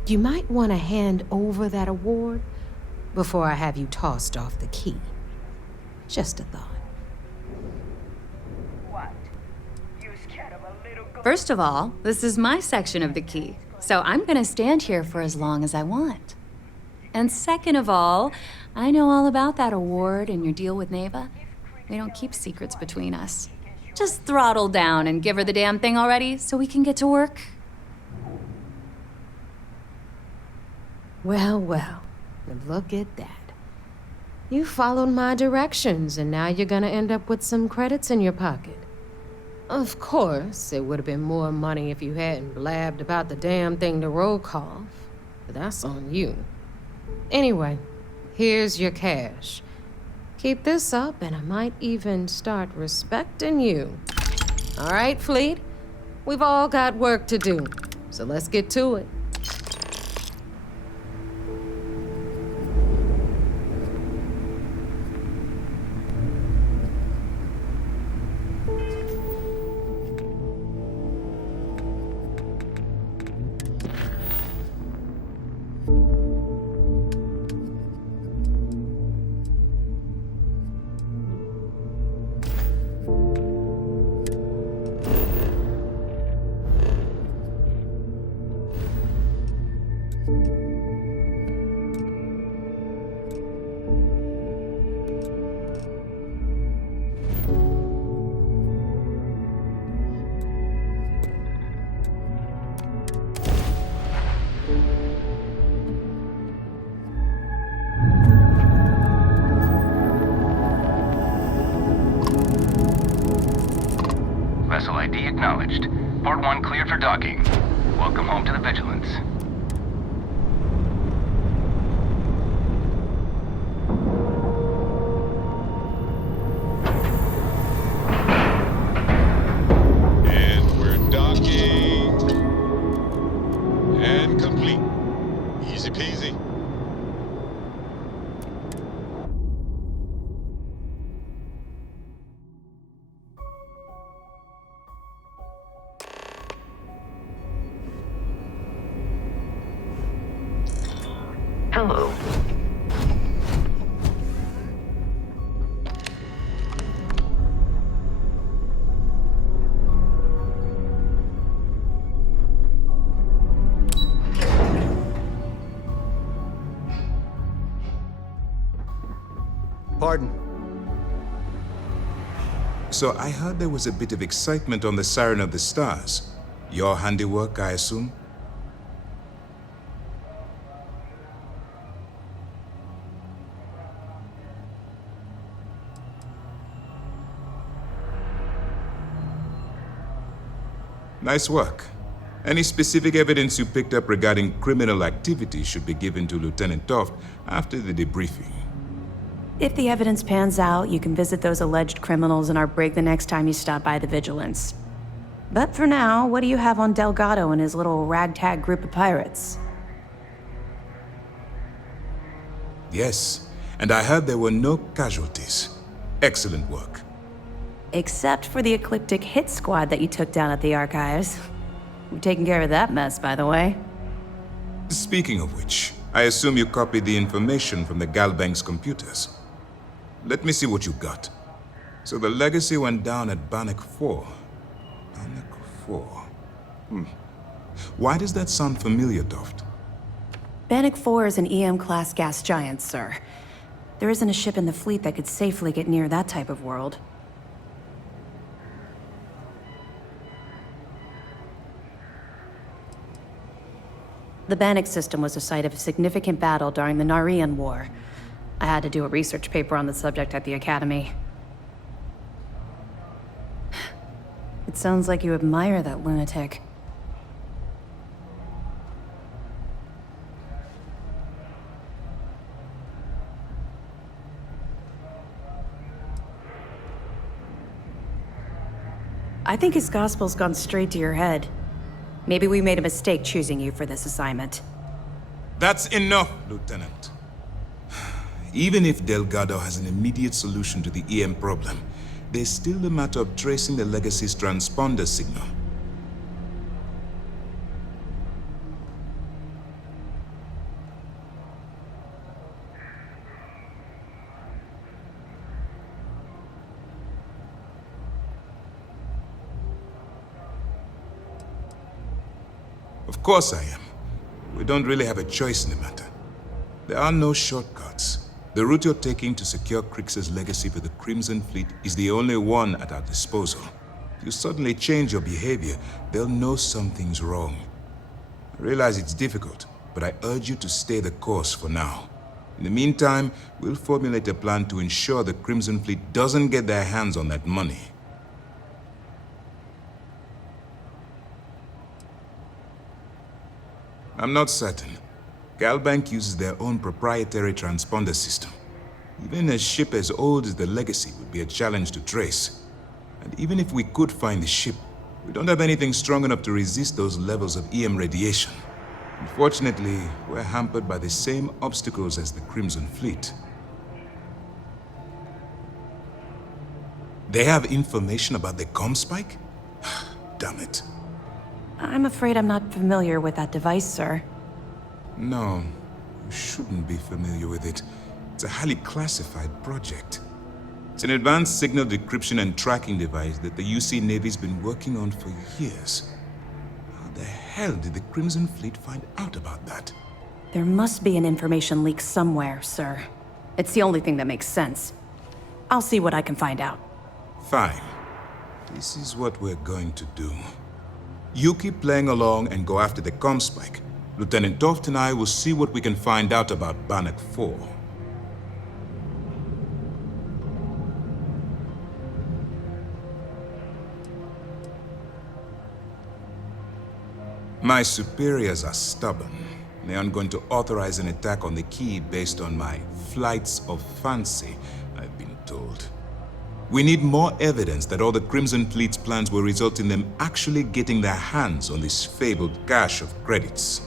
you might want to hand over that award before I have you tossed off the key. Just a thought. First of all, this is my section of the key, so I'm gonna stand here for as long as I want. And second of all, I know all about that award and your deal with Neva. We don't keep secrets between us. Just throttle down and give her the damn thing already so we can get to work. Well, well, look at that. You followed my directions, and now you're gonna end up with some credits in your pocket. Of course, it would have been more money if you hadn't blabbed about the damn thing to Rokoff, but that's on you. Anyway, here's your cash. Keep this up, and I might even start respecting you. All right, Fleet? We've all got work to do, so let's get to it. Vessel ID acknowledged. Port 1 cleared for docking. Welcome home to the Vigilance. And we're docking. And complete. Easy peasy. Hello. Pardon. So I heard there was a bit of excitement on the Siren of the Stars. Your handiwork, I assume? Nice work. Any specific evidence you picked up regarding criminal activity should be given to Lieutenant Toft after the debriefing. If the evidence pans out, you can visit those alleged criminals in our brig the next time you stop by the Vigilance. But for now, what do you have on Delgado and his little ragtag group of pirates? Yes, and I heard there were no casualties. Excellent work. Except for the eclectic hit squad that you took down at the archives. We've taken care of that mess, by the way. Speaking of which, I assume you copied the information from the Galbank's computers. Let me see what you got. So the legacy went down at Bannock 4. Bannock 4. Why does that sound familiar, Toft? Bannock 4 is an EM-class gas giant, sir. There isn't a ship in the fleet that could safely get near that type of world. The Bannock system was the site of a significant battle during the Narian War. I had to do a research paper on the subject at the Academy. It sounds like you admire that lunatic. I think his gospel's gone straight to your head. Maybe we made a mistake choosing you for this assignment. That's enough, Lieutenant. Even if Delgado has an immediate solution to the EM problem, there's still the matter of tracing the Legacy's transponder signal. Of course I am. We don't really have a choice in the matter. There are no shortcuts. The route you're taking to secure Crix's legacy for the Crimson Fleet is the only one at our disposal. If you suddenly change your behavior, they'll know something's wrong. I realize it's difficult, but I urge you to stay the course for now. In the meantime, we'll formulate a plan to ensure the Crimson Fleet doesn't get their hands on that money. I'm not certain. Galbank uses their own proprietary transponder system. Even a ship as old as the Legacy would be a challenge to trace. And even if we could find the ship, we don't have anything strong enough to resist those levels of EM radiation. Unfortunately, we're hampered by the same obstacles as the Crimson Fleet. They have information about the Comspike? Damn it. I'm afraid I'm not familiar with that device, sir. No, you shouldn't be familiar with it. It's a highly classified project. It's an advanced signal decryption and tracking device that the UC Navy's been working on for years. How the hell did the Crimson Fleet find out about that? There must be an information leak somewhere, sir. It's the only thing that makes sense. I'll see what I can find out. Fine. This is what we're going to do. You keep playing along and go after the Comspike. Lieutenant Toft and I will see what we can find out about Bannock 4. My superiors are stubborn. They aren't going to authorize an attack on the key based on my flights of fancy, I've been told. We need more evidence that all the Crimson Fleet's plans will result in them actually getting their hands on this fabled cache of credits.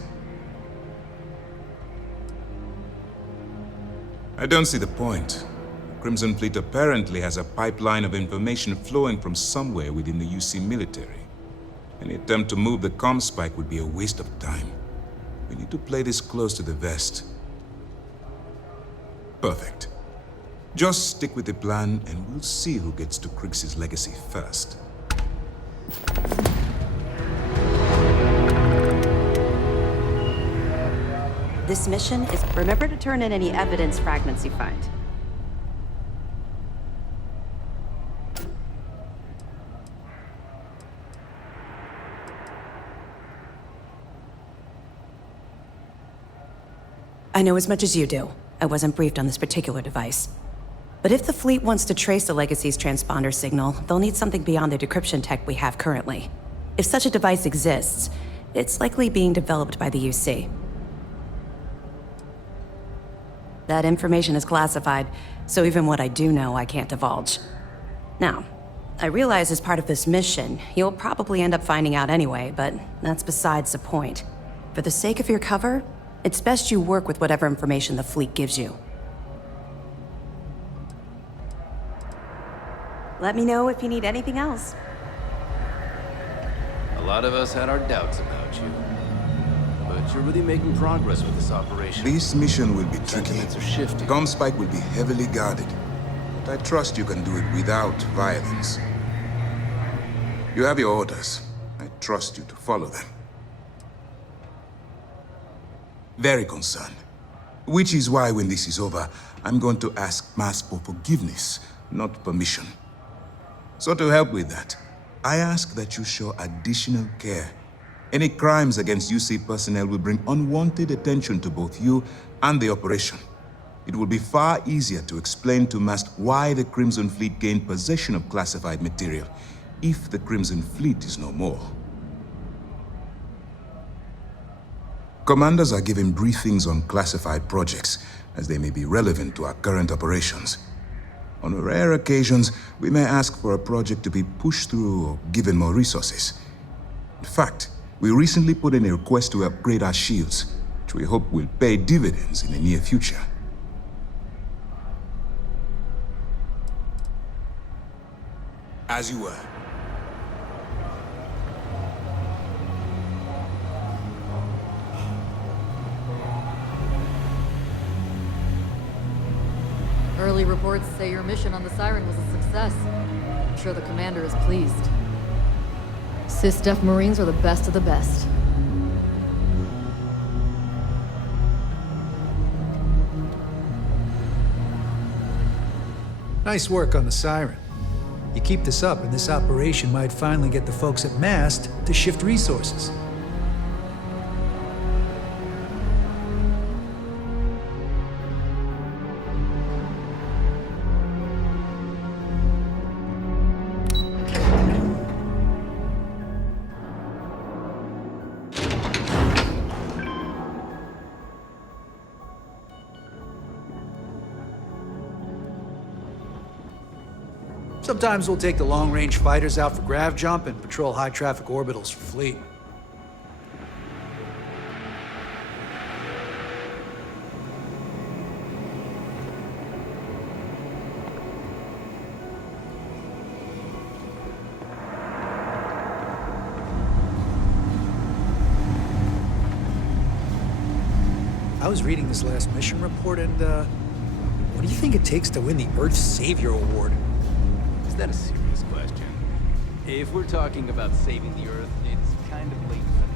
I don't see the point. Crimson Fleet apparently has a pipeline of information flowing from somewhere within the UC military. Any attempt to move the Comspike would be a waste of time. We need to play this close to the vest. Perfect. Just stick with the plan and we'll see who gets to Krix's legacy first. This mission is remember to turn in any evidence fragments you find. I know as much as you do. I wasn't briefed on this particular device. But if the fleet wants to trace the Legacy's transponder signal, they'll need something beyond the decryption tech we have currently. If such a device exists, it's likely being developed by the UC. That information is classified, so even what I do know, I can't divulge. Now, I realize as part of this mission, you'll probably end up finding out anyway, but that's besides the point. For the sake of your cover, it's best you work with whatever information the fleet gives you. Let me know if you need anything else. A lot of us had our doubts about you. But you're really making progress with this operation. This mission will be tricky. Sentiments are shifting. Comspike will be heavily guarded. But I trust you can do it without violence. You have your orders. I trust you to follow them. Very concerned. Which is why when this is over, I'm going to ask Mass for forgiveness, not permission. So to help with that, I ask that you show additional care. Any crimes against UC personnel will bring unwanted attention to both you and the operation. It will be far easier to explain to Mast why the Crimson Fleet gained possession of classified material, if the Crimson Fleet is no more. Commanders are given briefings on classified projects, as they may be relevant to our current operations. On rare occasions, we may ask for a project to be pushed through or given more resources. In fact, we recently put in a request to upgrade our shields, which we hope will pay dividends in the near future. As you were. Early reports say your mission on the Siren was a success. I'm sure the commander is pleased. SysDef Marines are the best of the best. Nice work on the Siren. You keep this up and this operation might finally get the folks at Mast to shift resources. Sometimes we'll take the long-range fighters out for grav jump and patrol high-traffic orbitals for fleet. I was reading this last mission report, and, what do you think it takes to win the Earth Savior Award? Is that a serious question? If we're talking about saving the Earth, it's kind of late for that.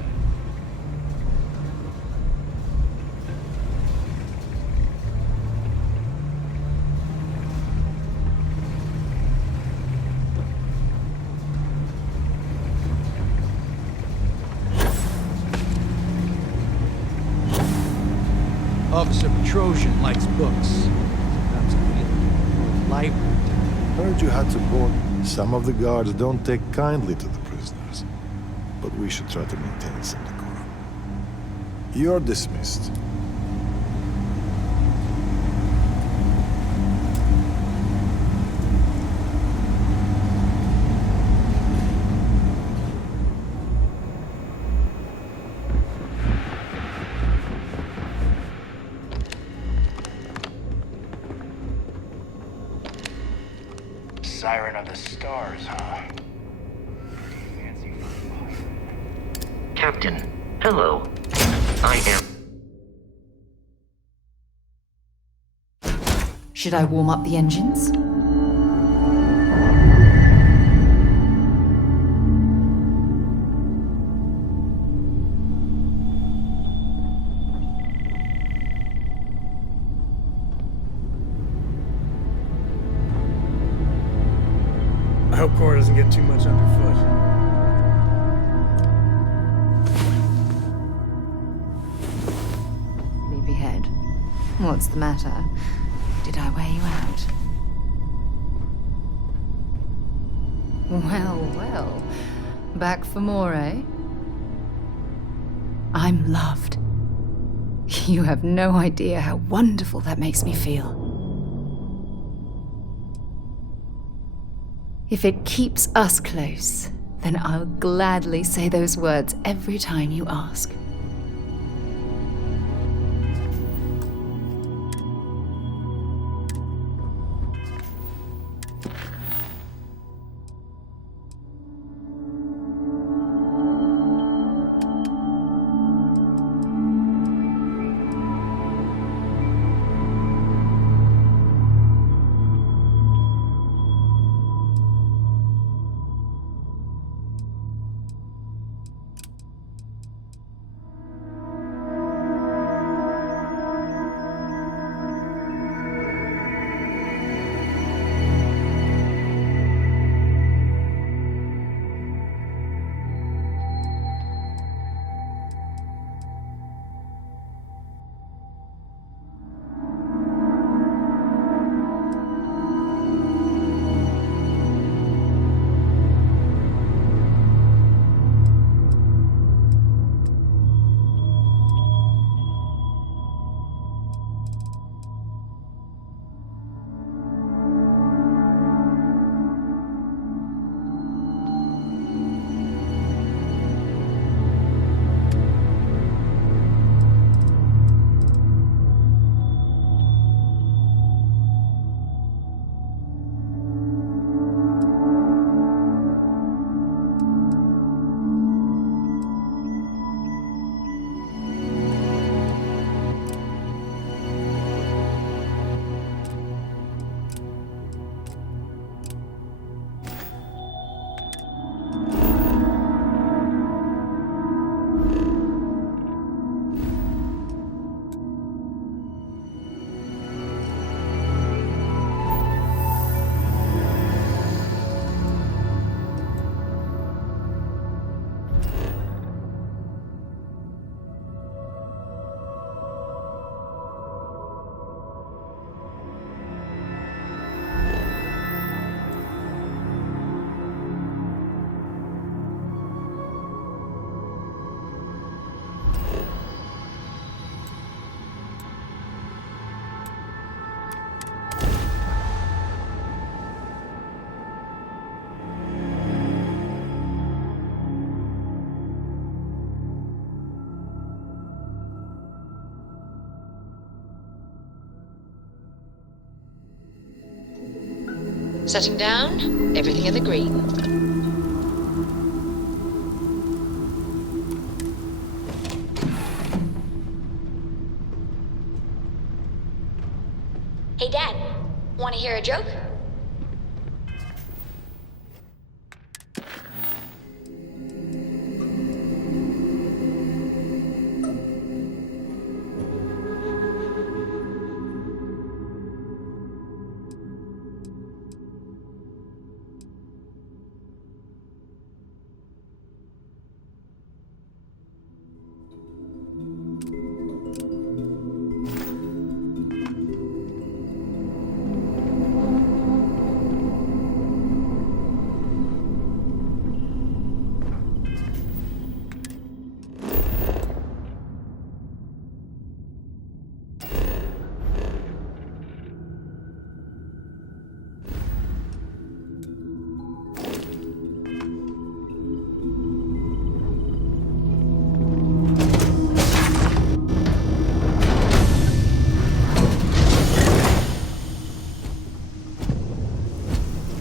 Officer Petrosian likes books. Sometimes I feel like a library. Heard you had to board. Some of the guards don't take kindly to the prisoners, but we should try to maintain some decorum. You're dismissed. Siren of the stars, huh? Captain, hello. I am... Should I warm up the engines? I hope Cora doesn't get too much underfoot. Sleepyhead. What's the matter? Did I wear you out? Well, well. Back for more, eh? I'm loved. You have no idea how wonderful that makes me feel. If it keeps us close, then I'll gladly say those words every time you ask. Setting down, everything in the green. Hey, Dad. Want to hear a joke?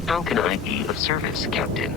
How can I be of service, Captain?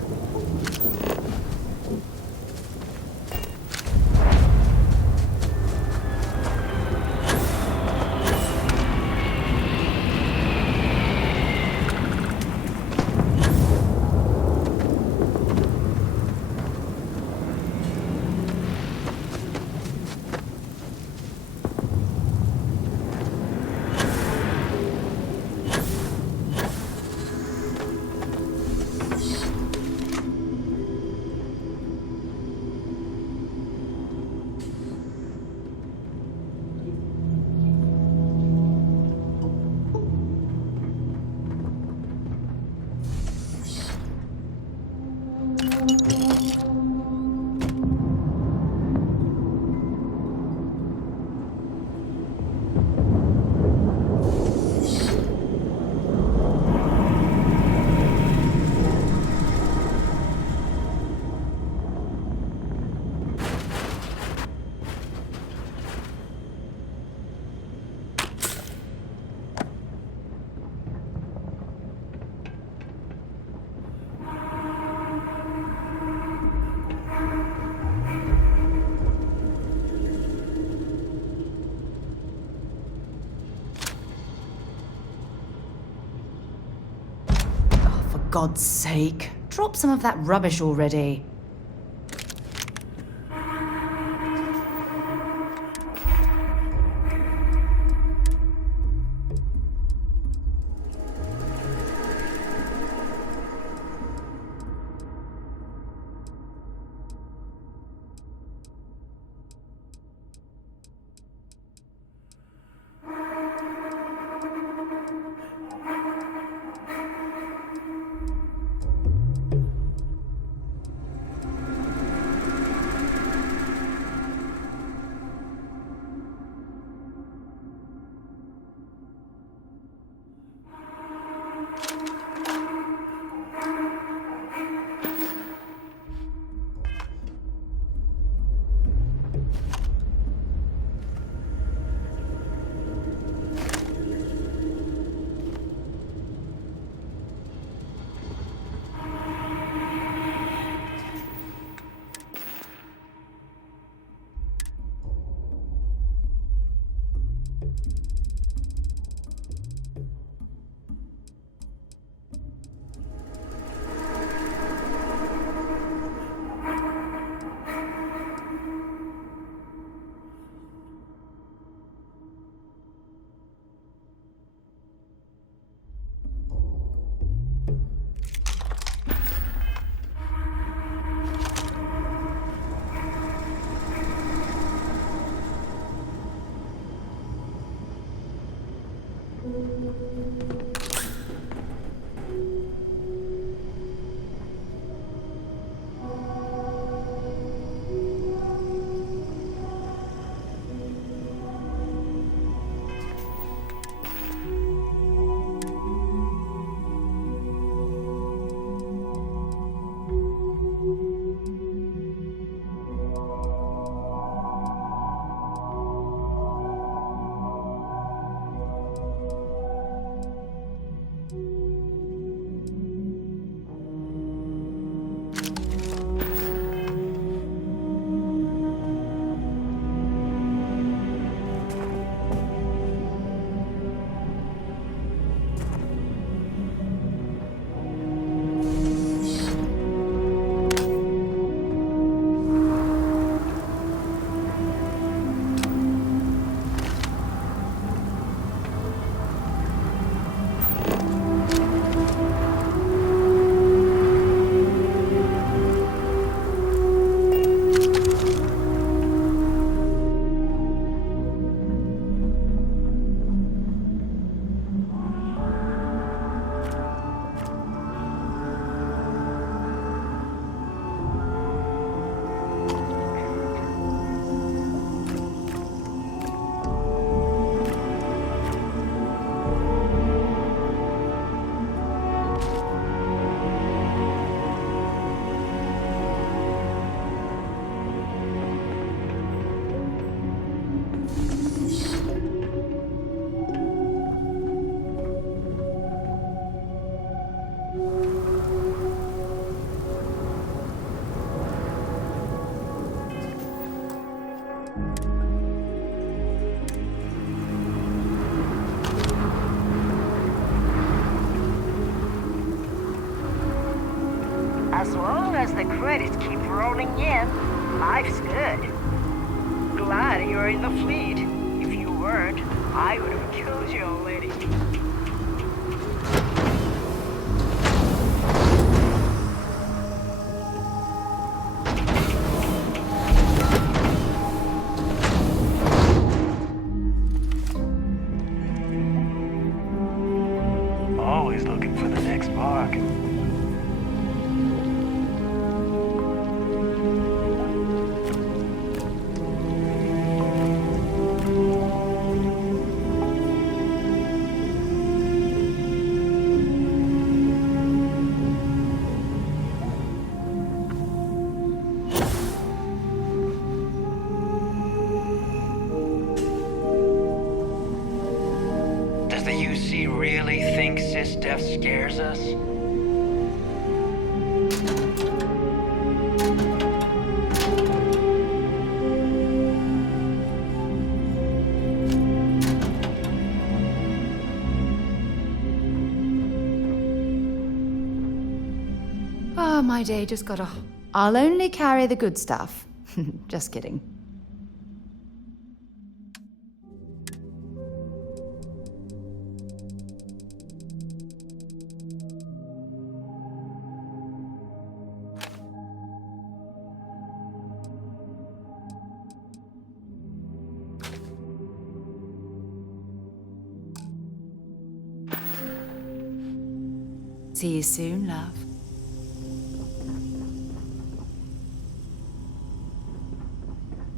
For God's sake, drop some of that rubbish already. As long as the credits keep rolling in, life's good. Glad you're in the fleet. If you weren't, I would have killed you already. Always looking for the next mark. Does the UC really think Sysdef scares us? Oh, my day just got a... I'll only carry the good stuff. Just kidding. See you soon, love.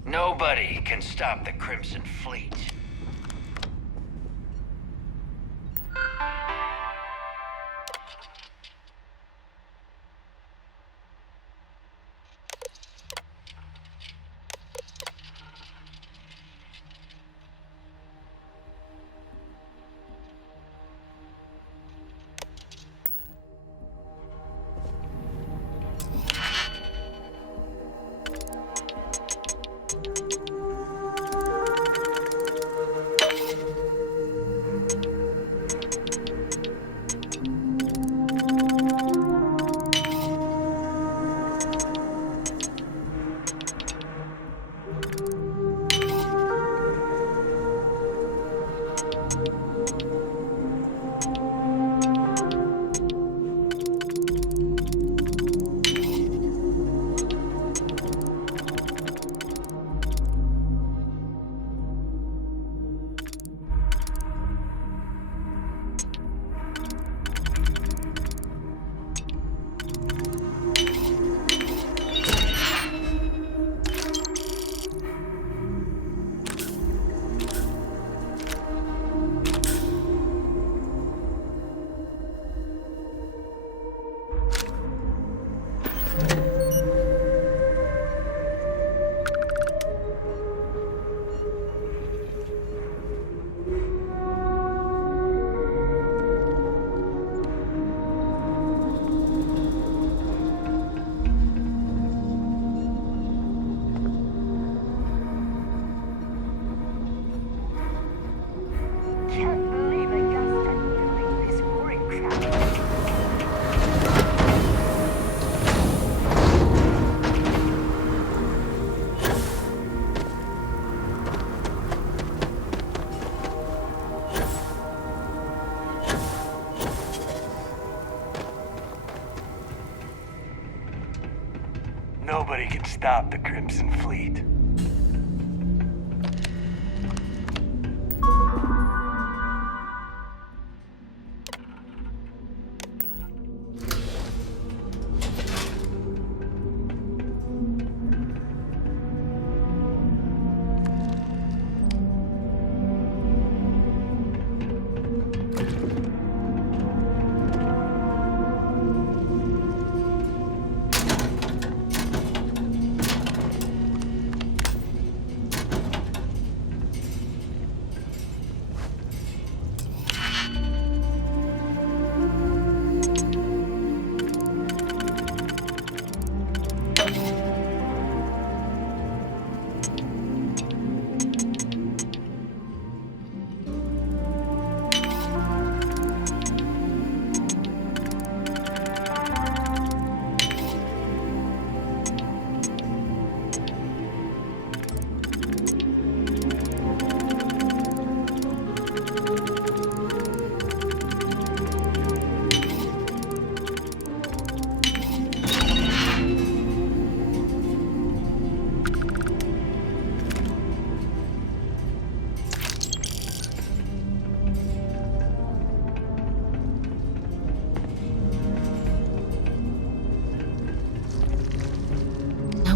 Nobody can stop the Crimson Fleet. Nobody can stop the Crimson Fleet.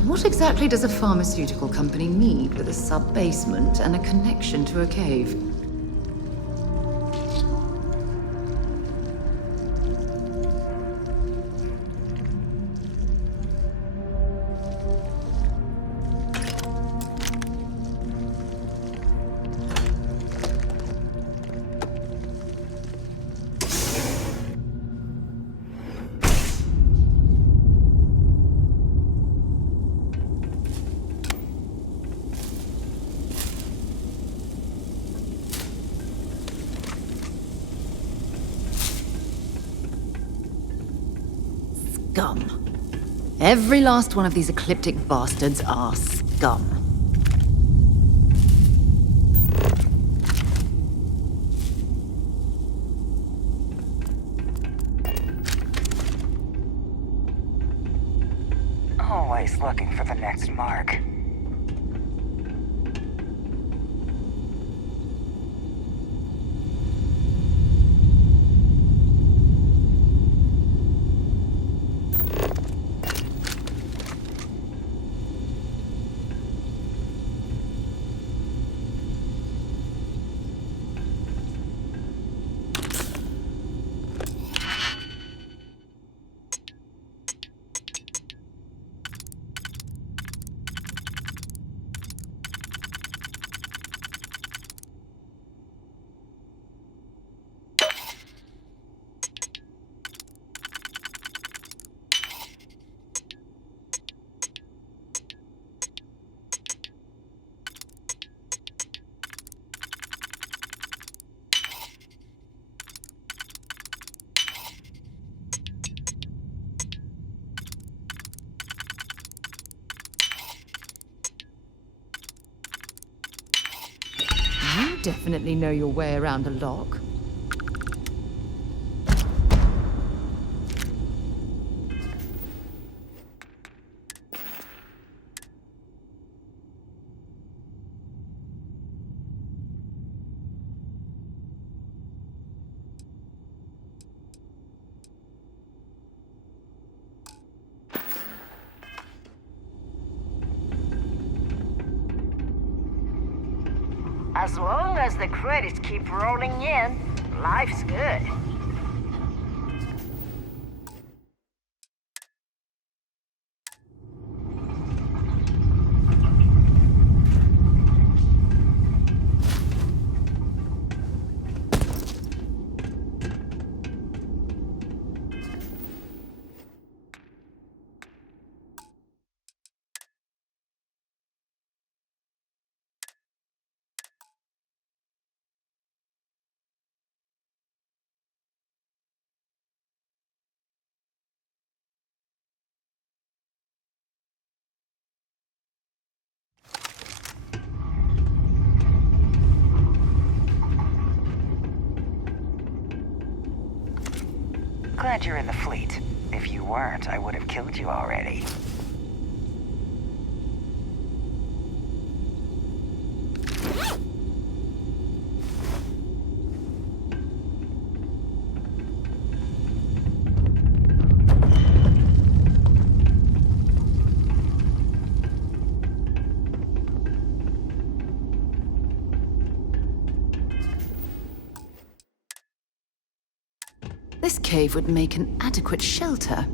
What exactly does a pharmaceutical company need with a sub-basement and a connection to a cave? Scum. Every last one of these ecliptic bastards are scum. Always looking for the next mark. You definitely know your way around a lock. As long as the credits keep rolling in, life's good. Glad you're in the fleet. If you weren't, I would have killed you already. This cave would make an adequate shelter.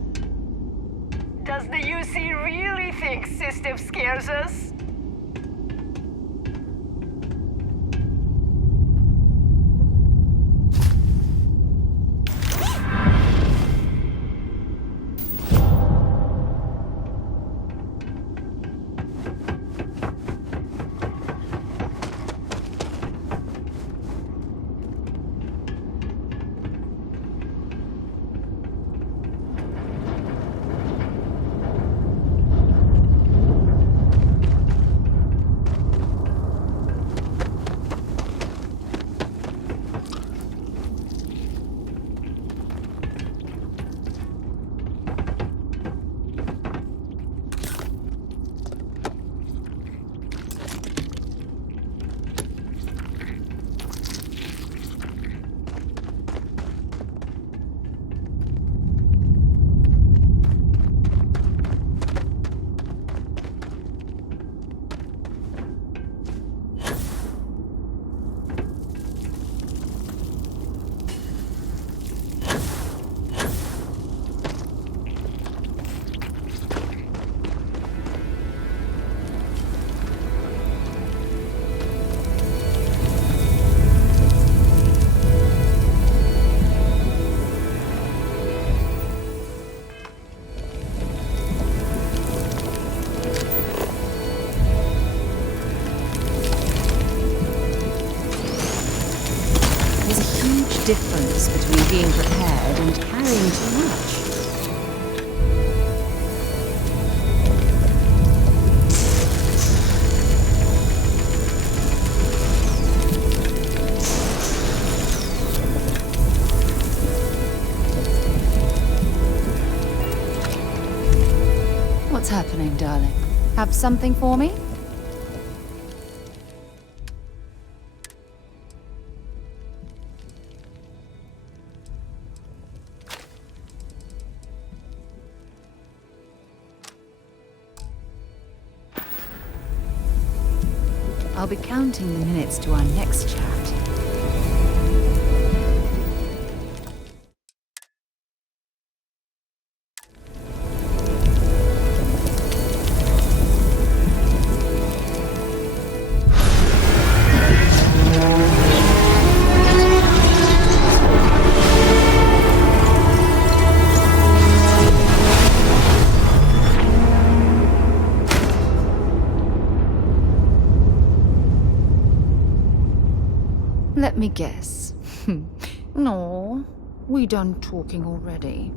Does the UC really think System scares us? worrying too much. What's happening, darling? Have something for me? I'll be counting the minutes to our next chat. Let me guess. No, we done talking already.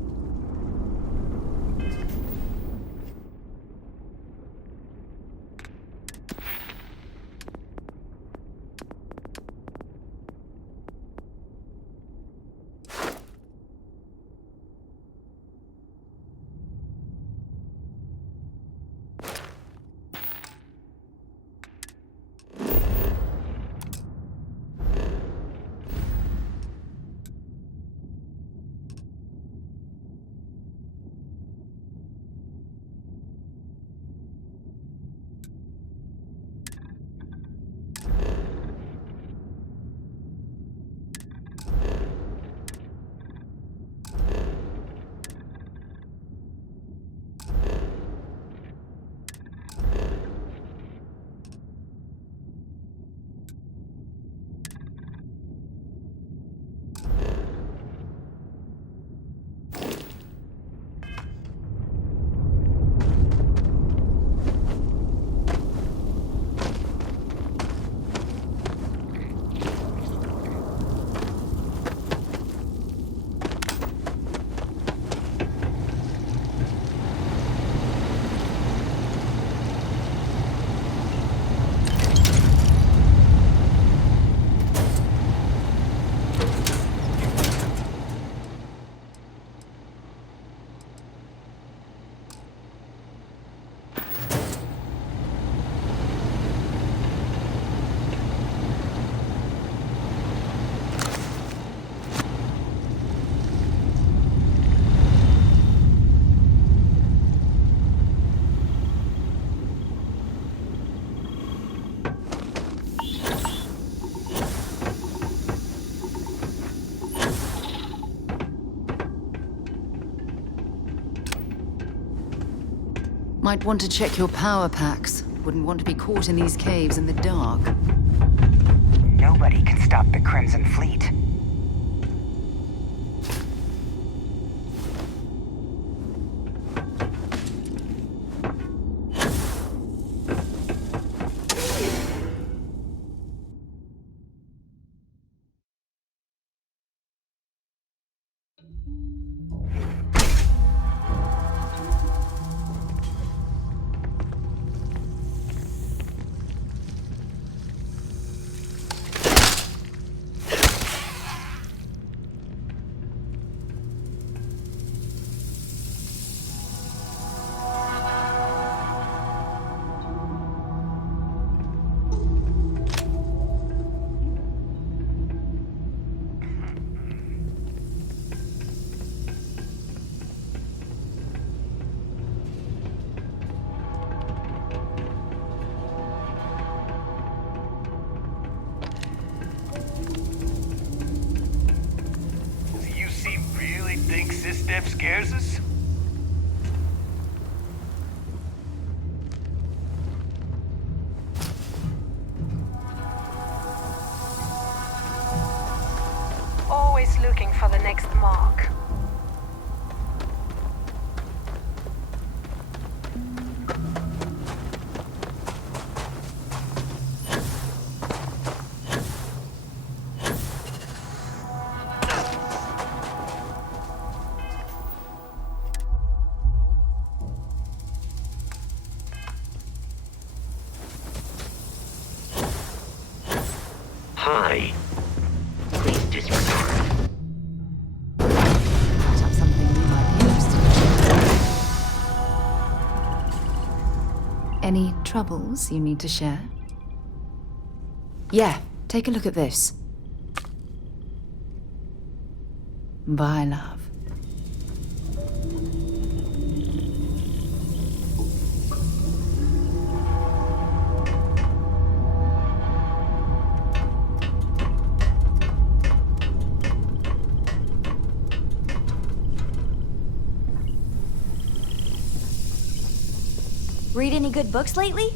Might want to check your power packs. Wouldn't want to be caught in these caves in the dark. Nobody can stop the Crimson Fleet. Steph scares us? Always looking for the next mark. high. Please disregard. Might have something you might be interested in. Any troubles you need to share? Yeah, take a look at this. Bye, love. Read any good books lately?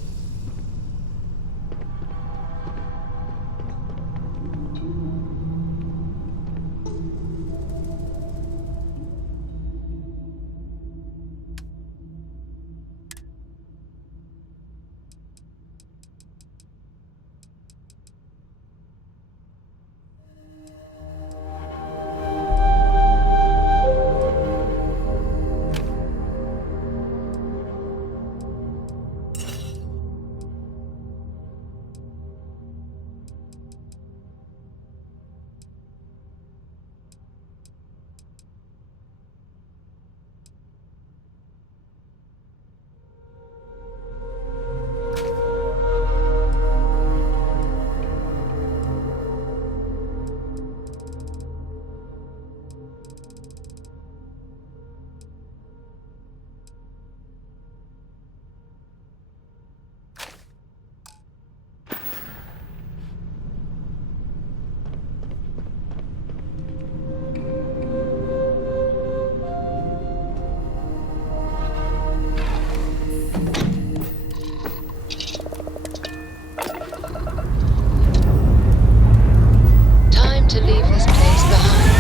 To leave this place behind.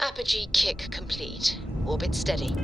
Apogee kick complete. Orbit steady.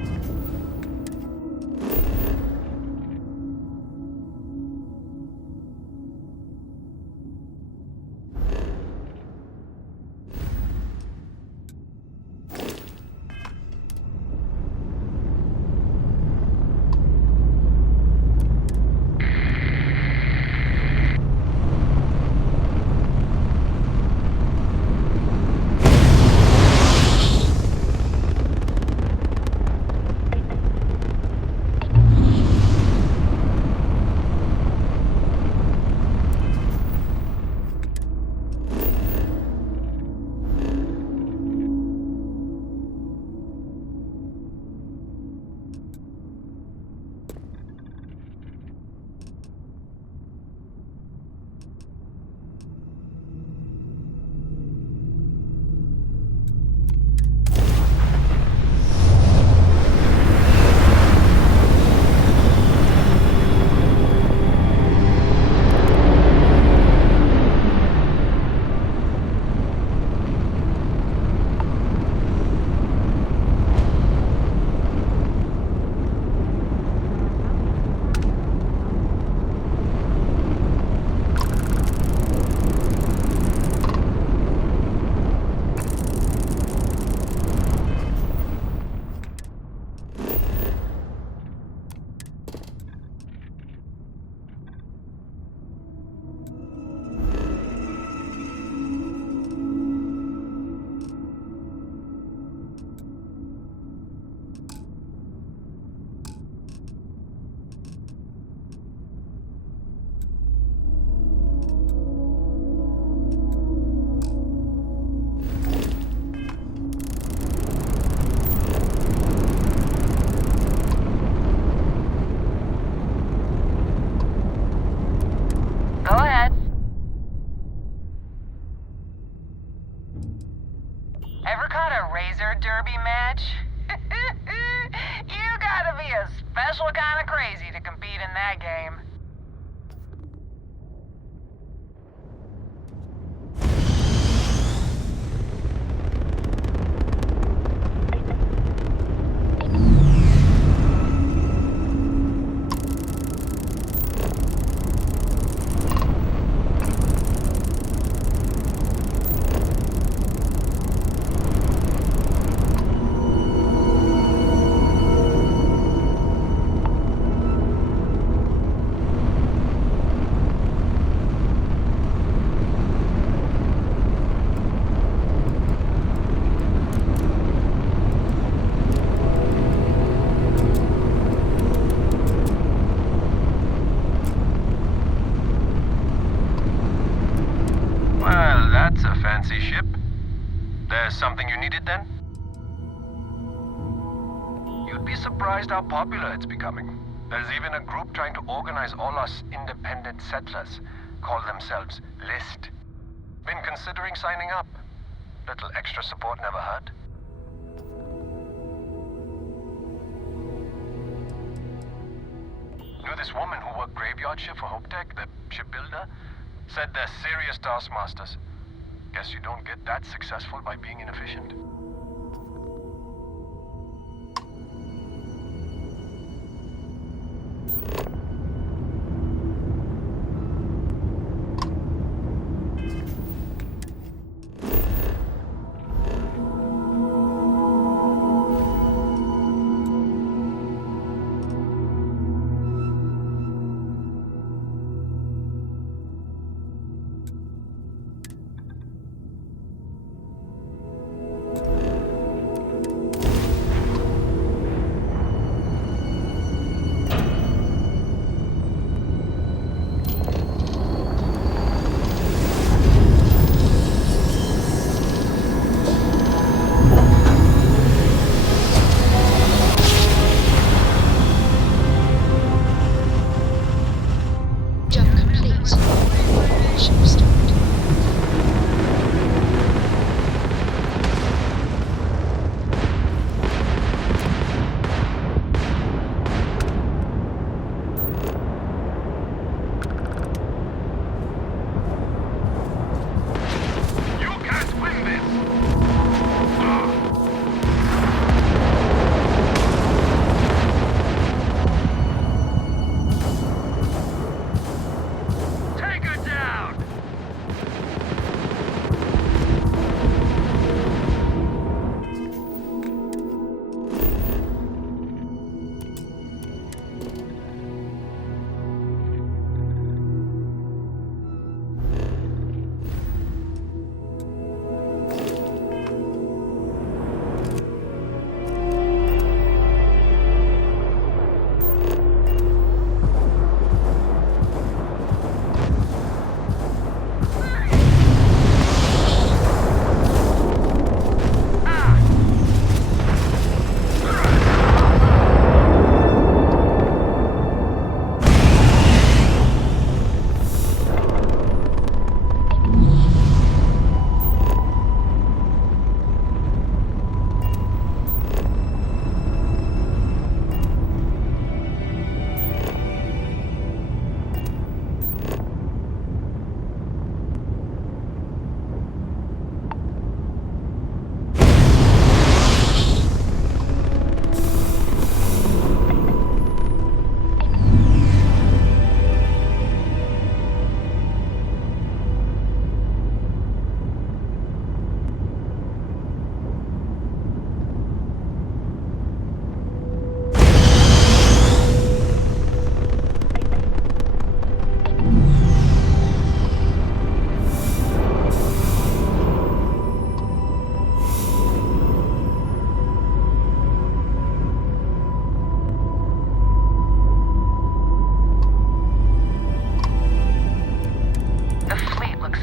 derby match? You gotta be a special kind of crazy to compete in that game. surprised how popular it's becoming. There's even a group trying to organize all us independent settlers. Call themselves List. Been considering signing up. Little extra support never hurt. Knew this woman who worked graveyard shift for HopeTech, the shipbuilder? Said they're serious taskmasters. Guess you don't get that successful by being inefficient.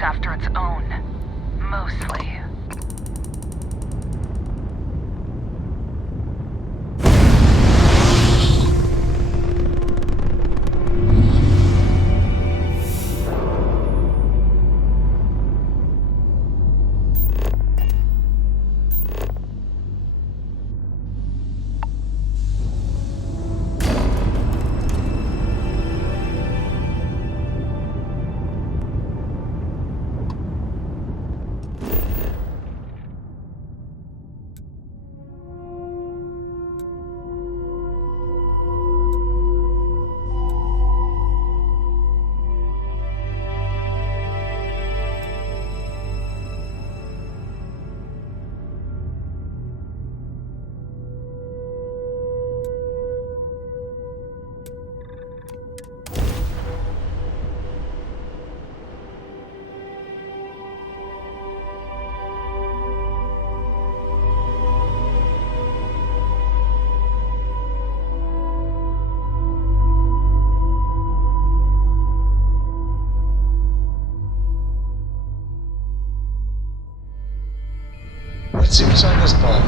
After its own. Mostly. What's inside this ball?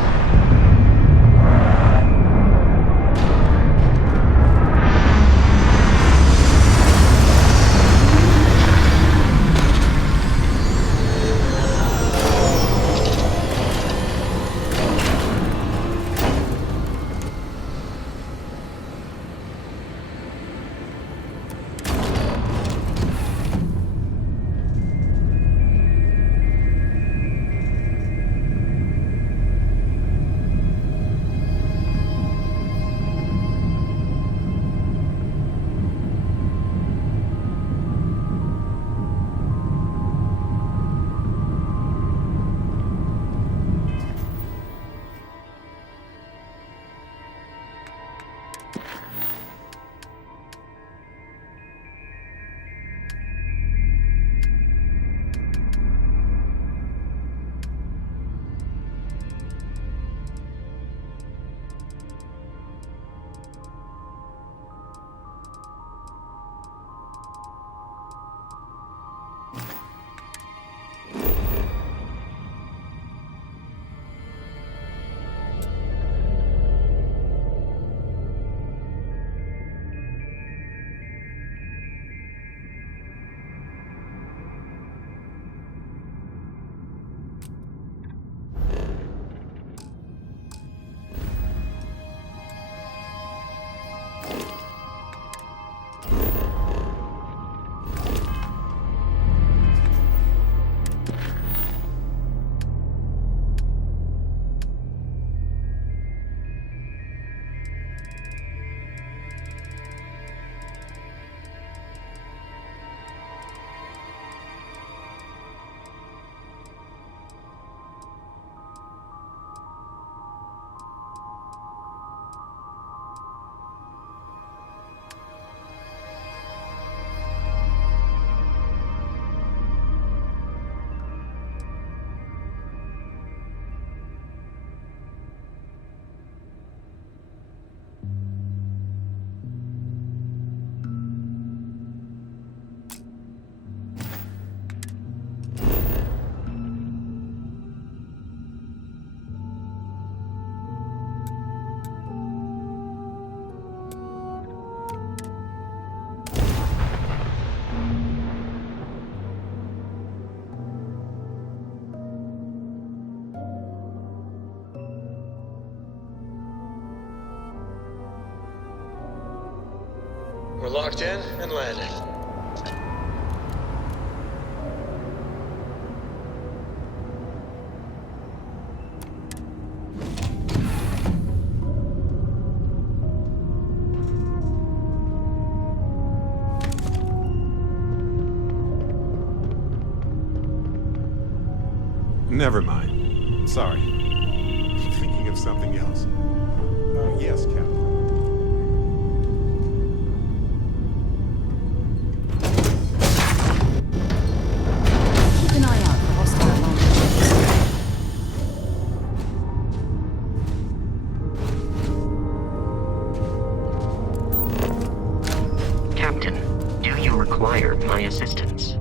We're locked in and landing. Never mind. Sorry. I'm thinking of something else. Yes, Captain. Keep an eye out for hostile Captain, do you require my assistance?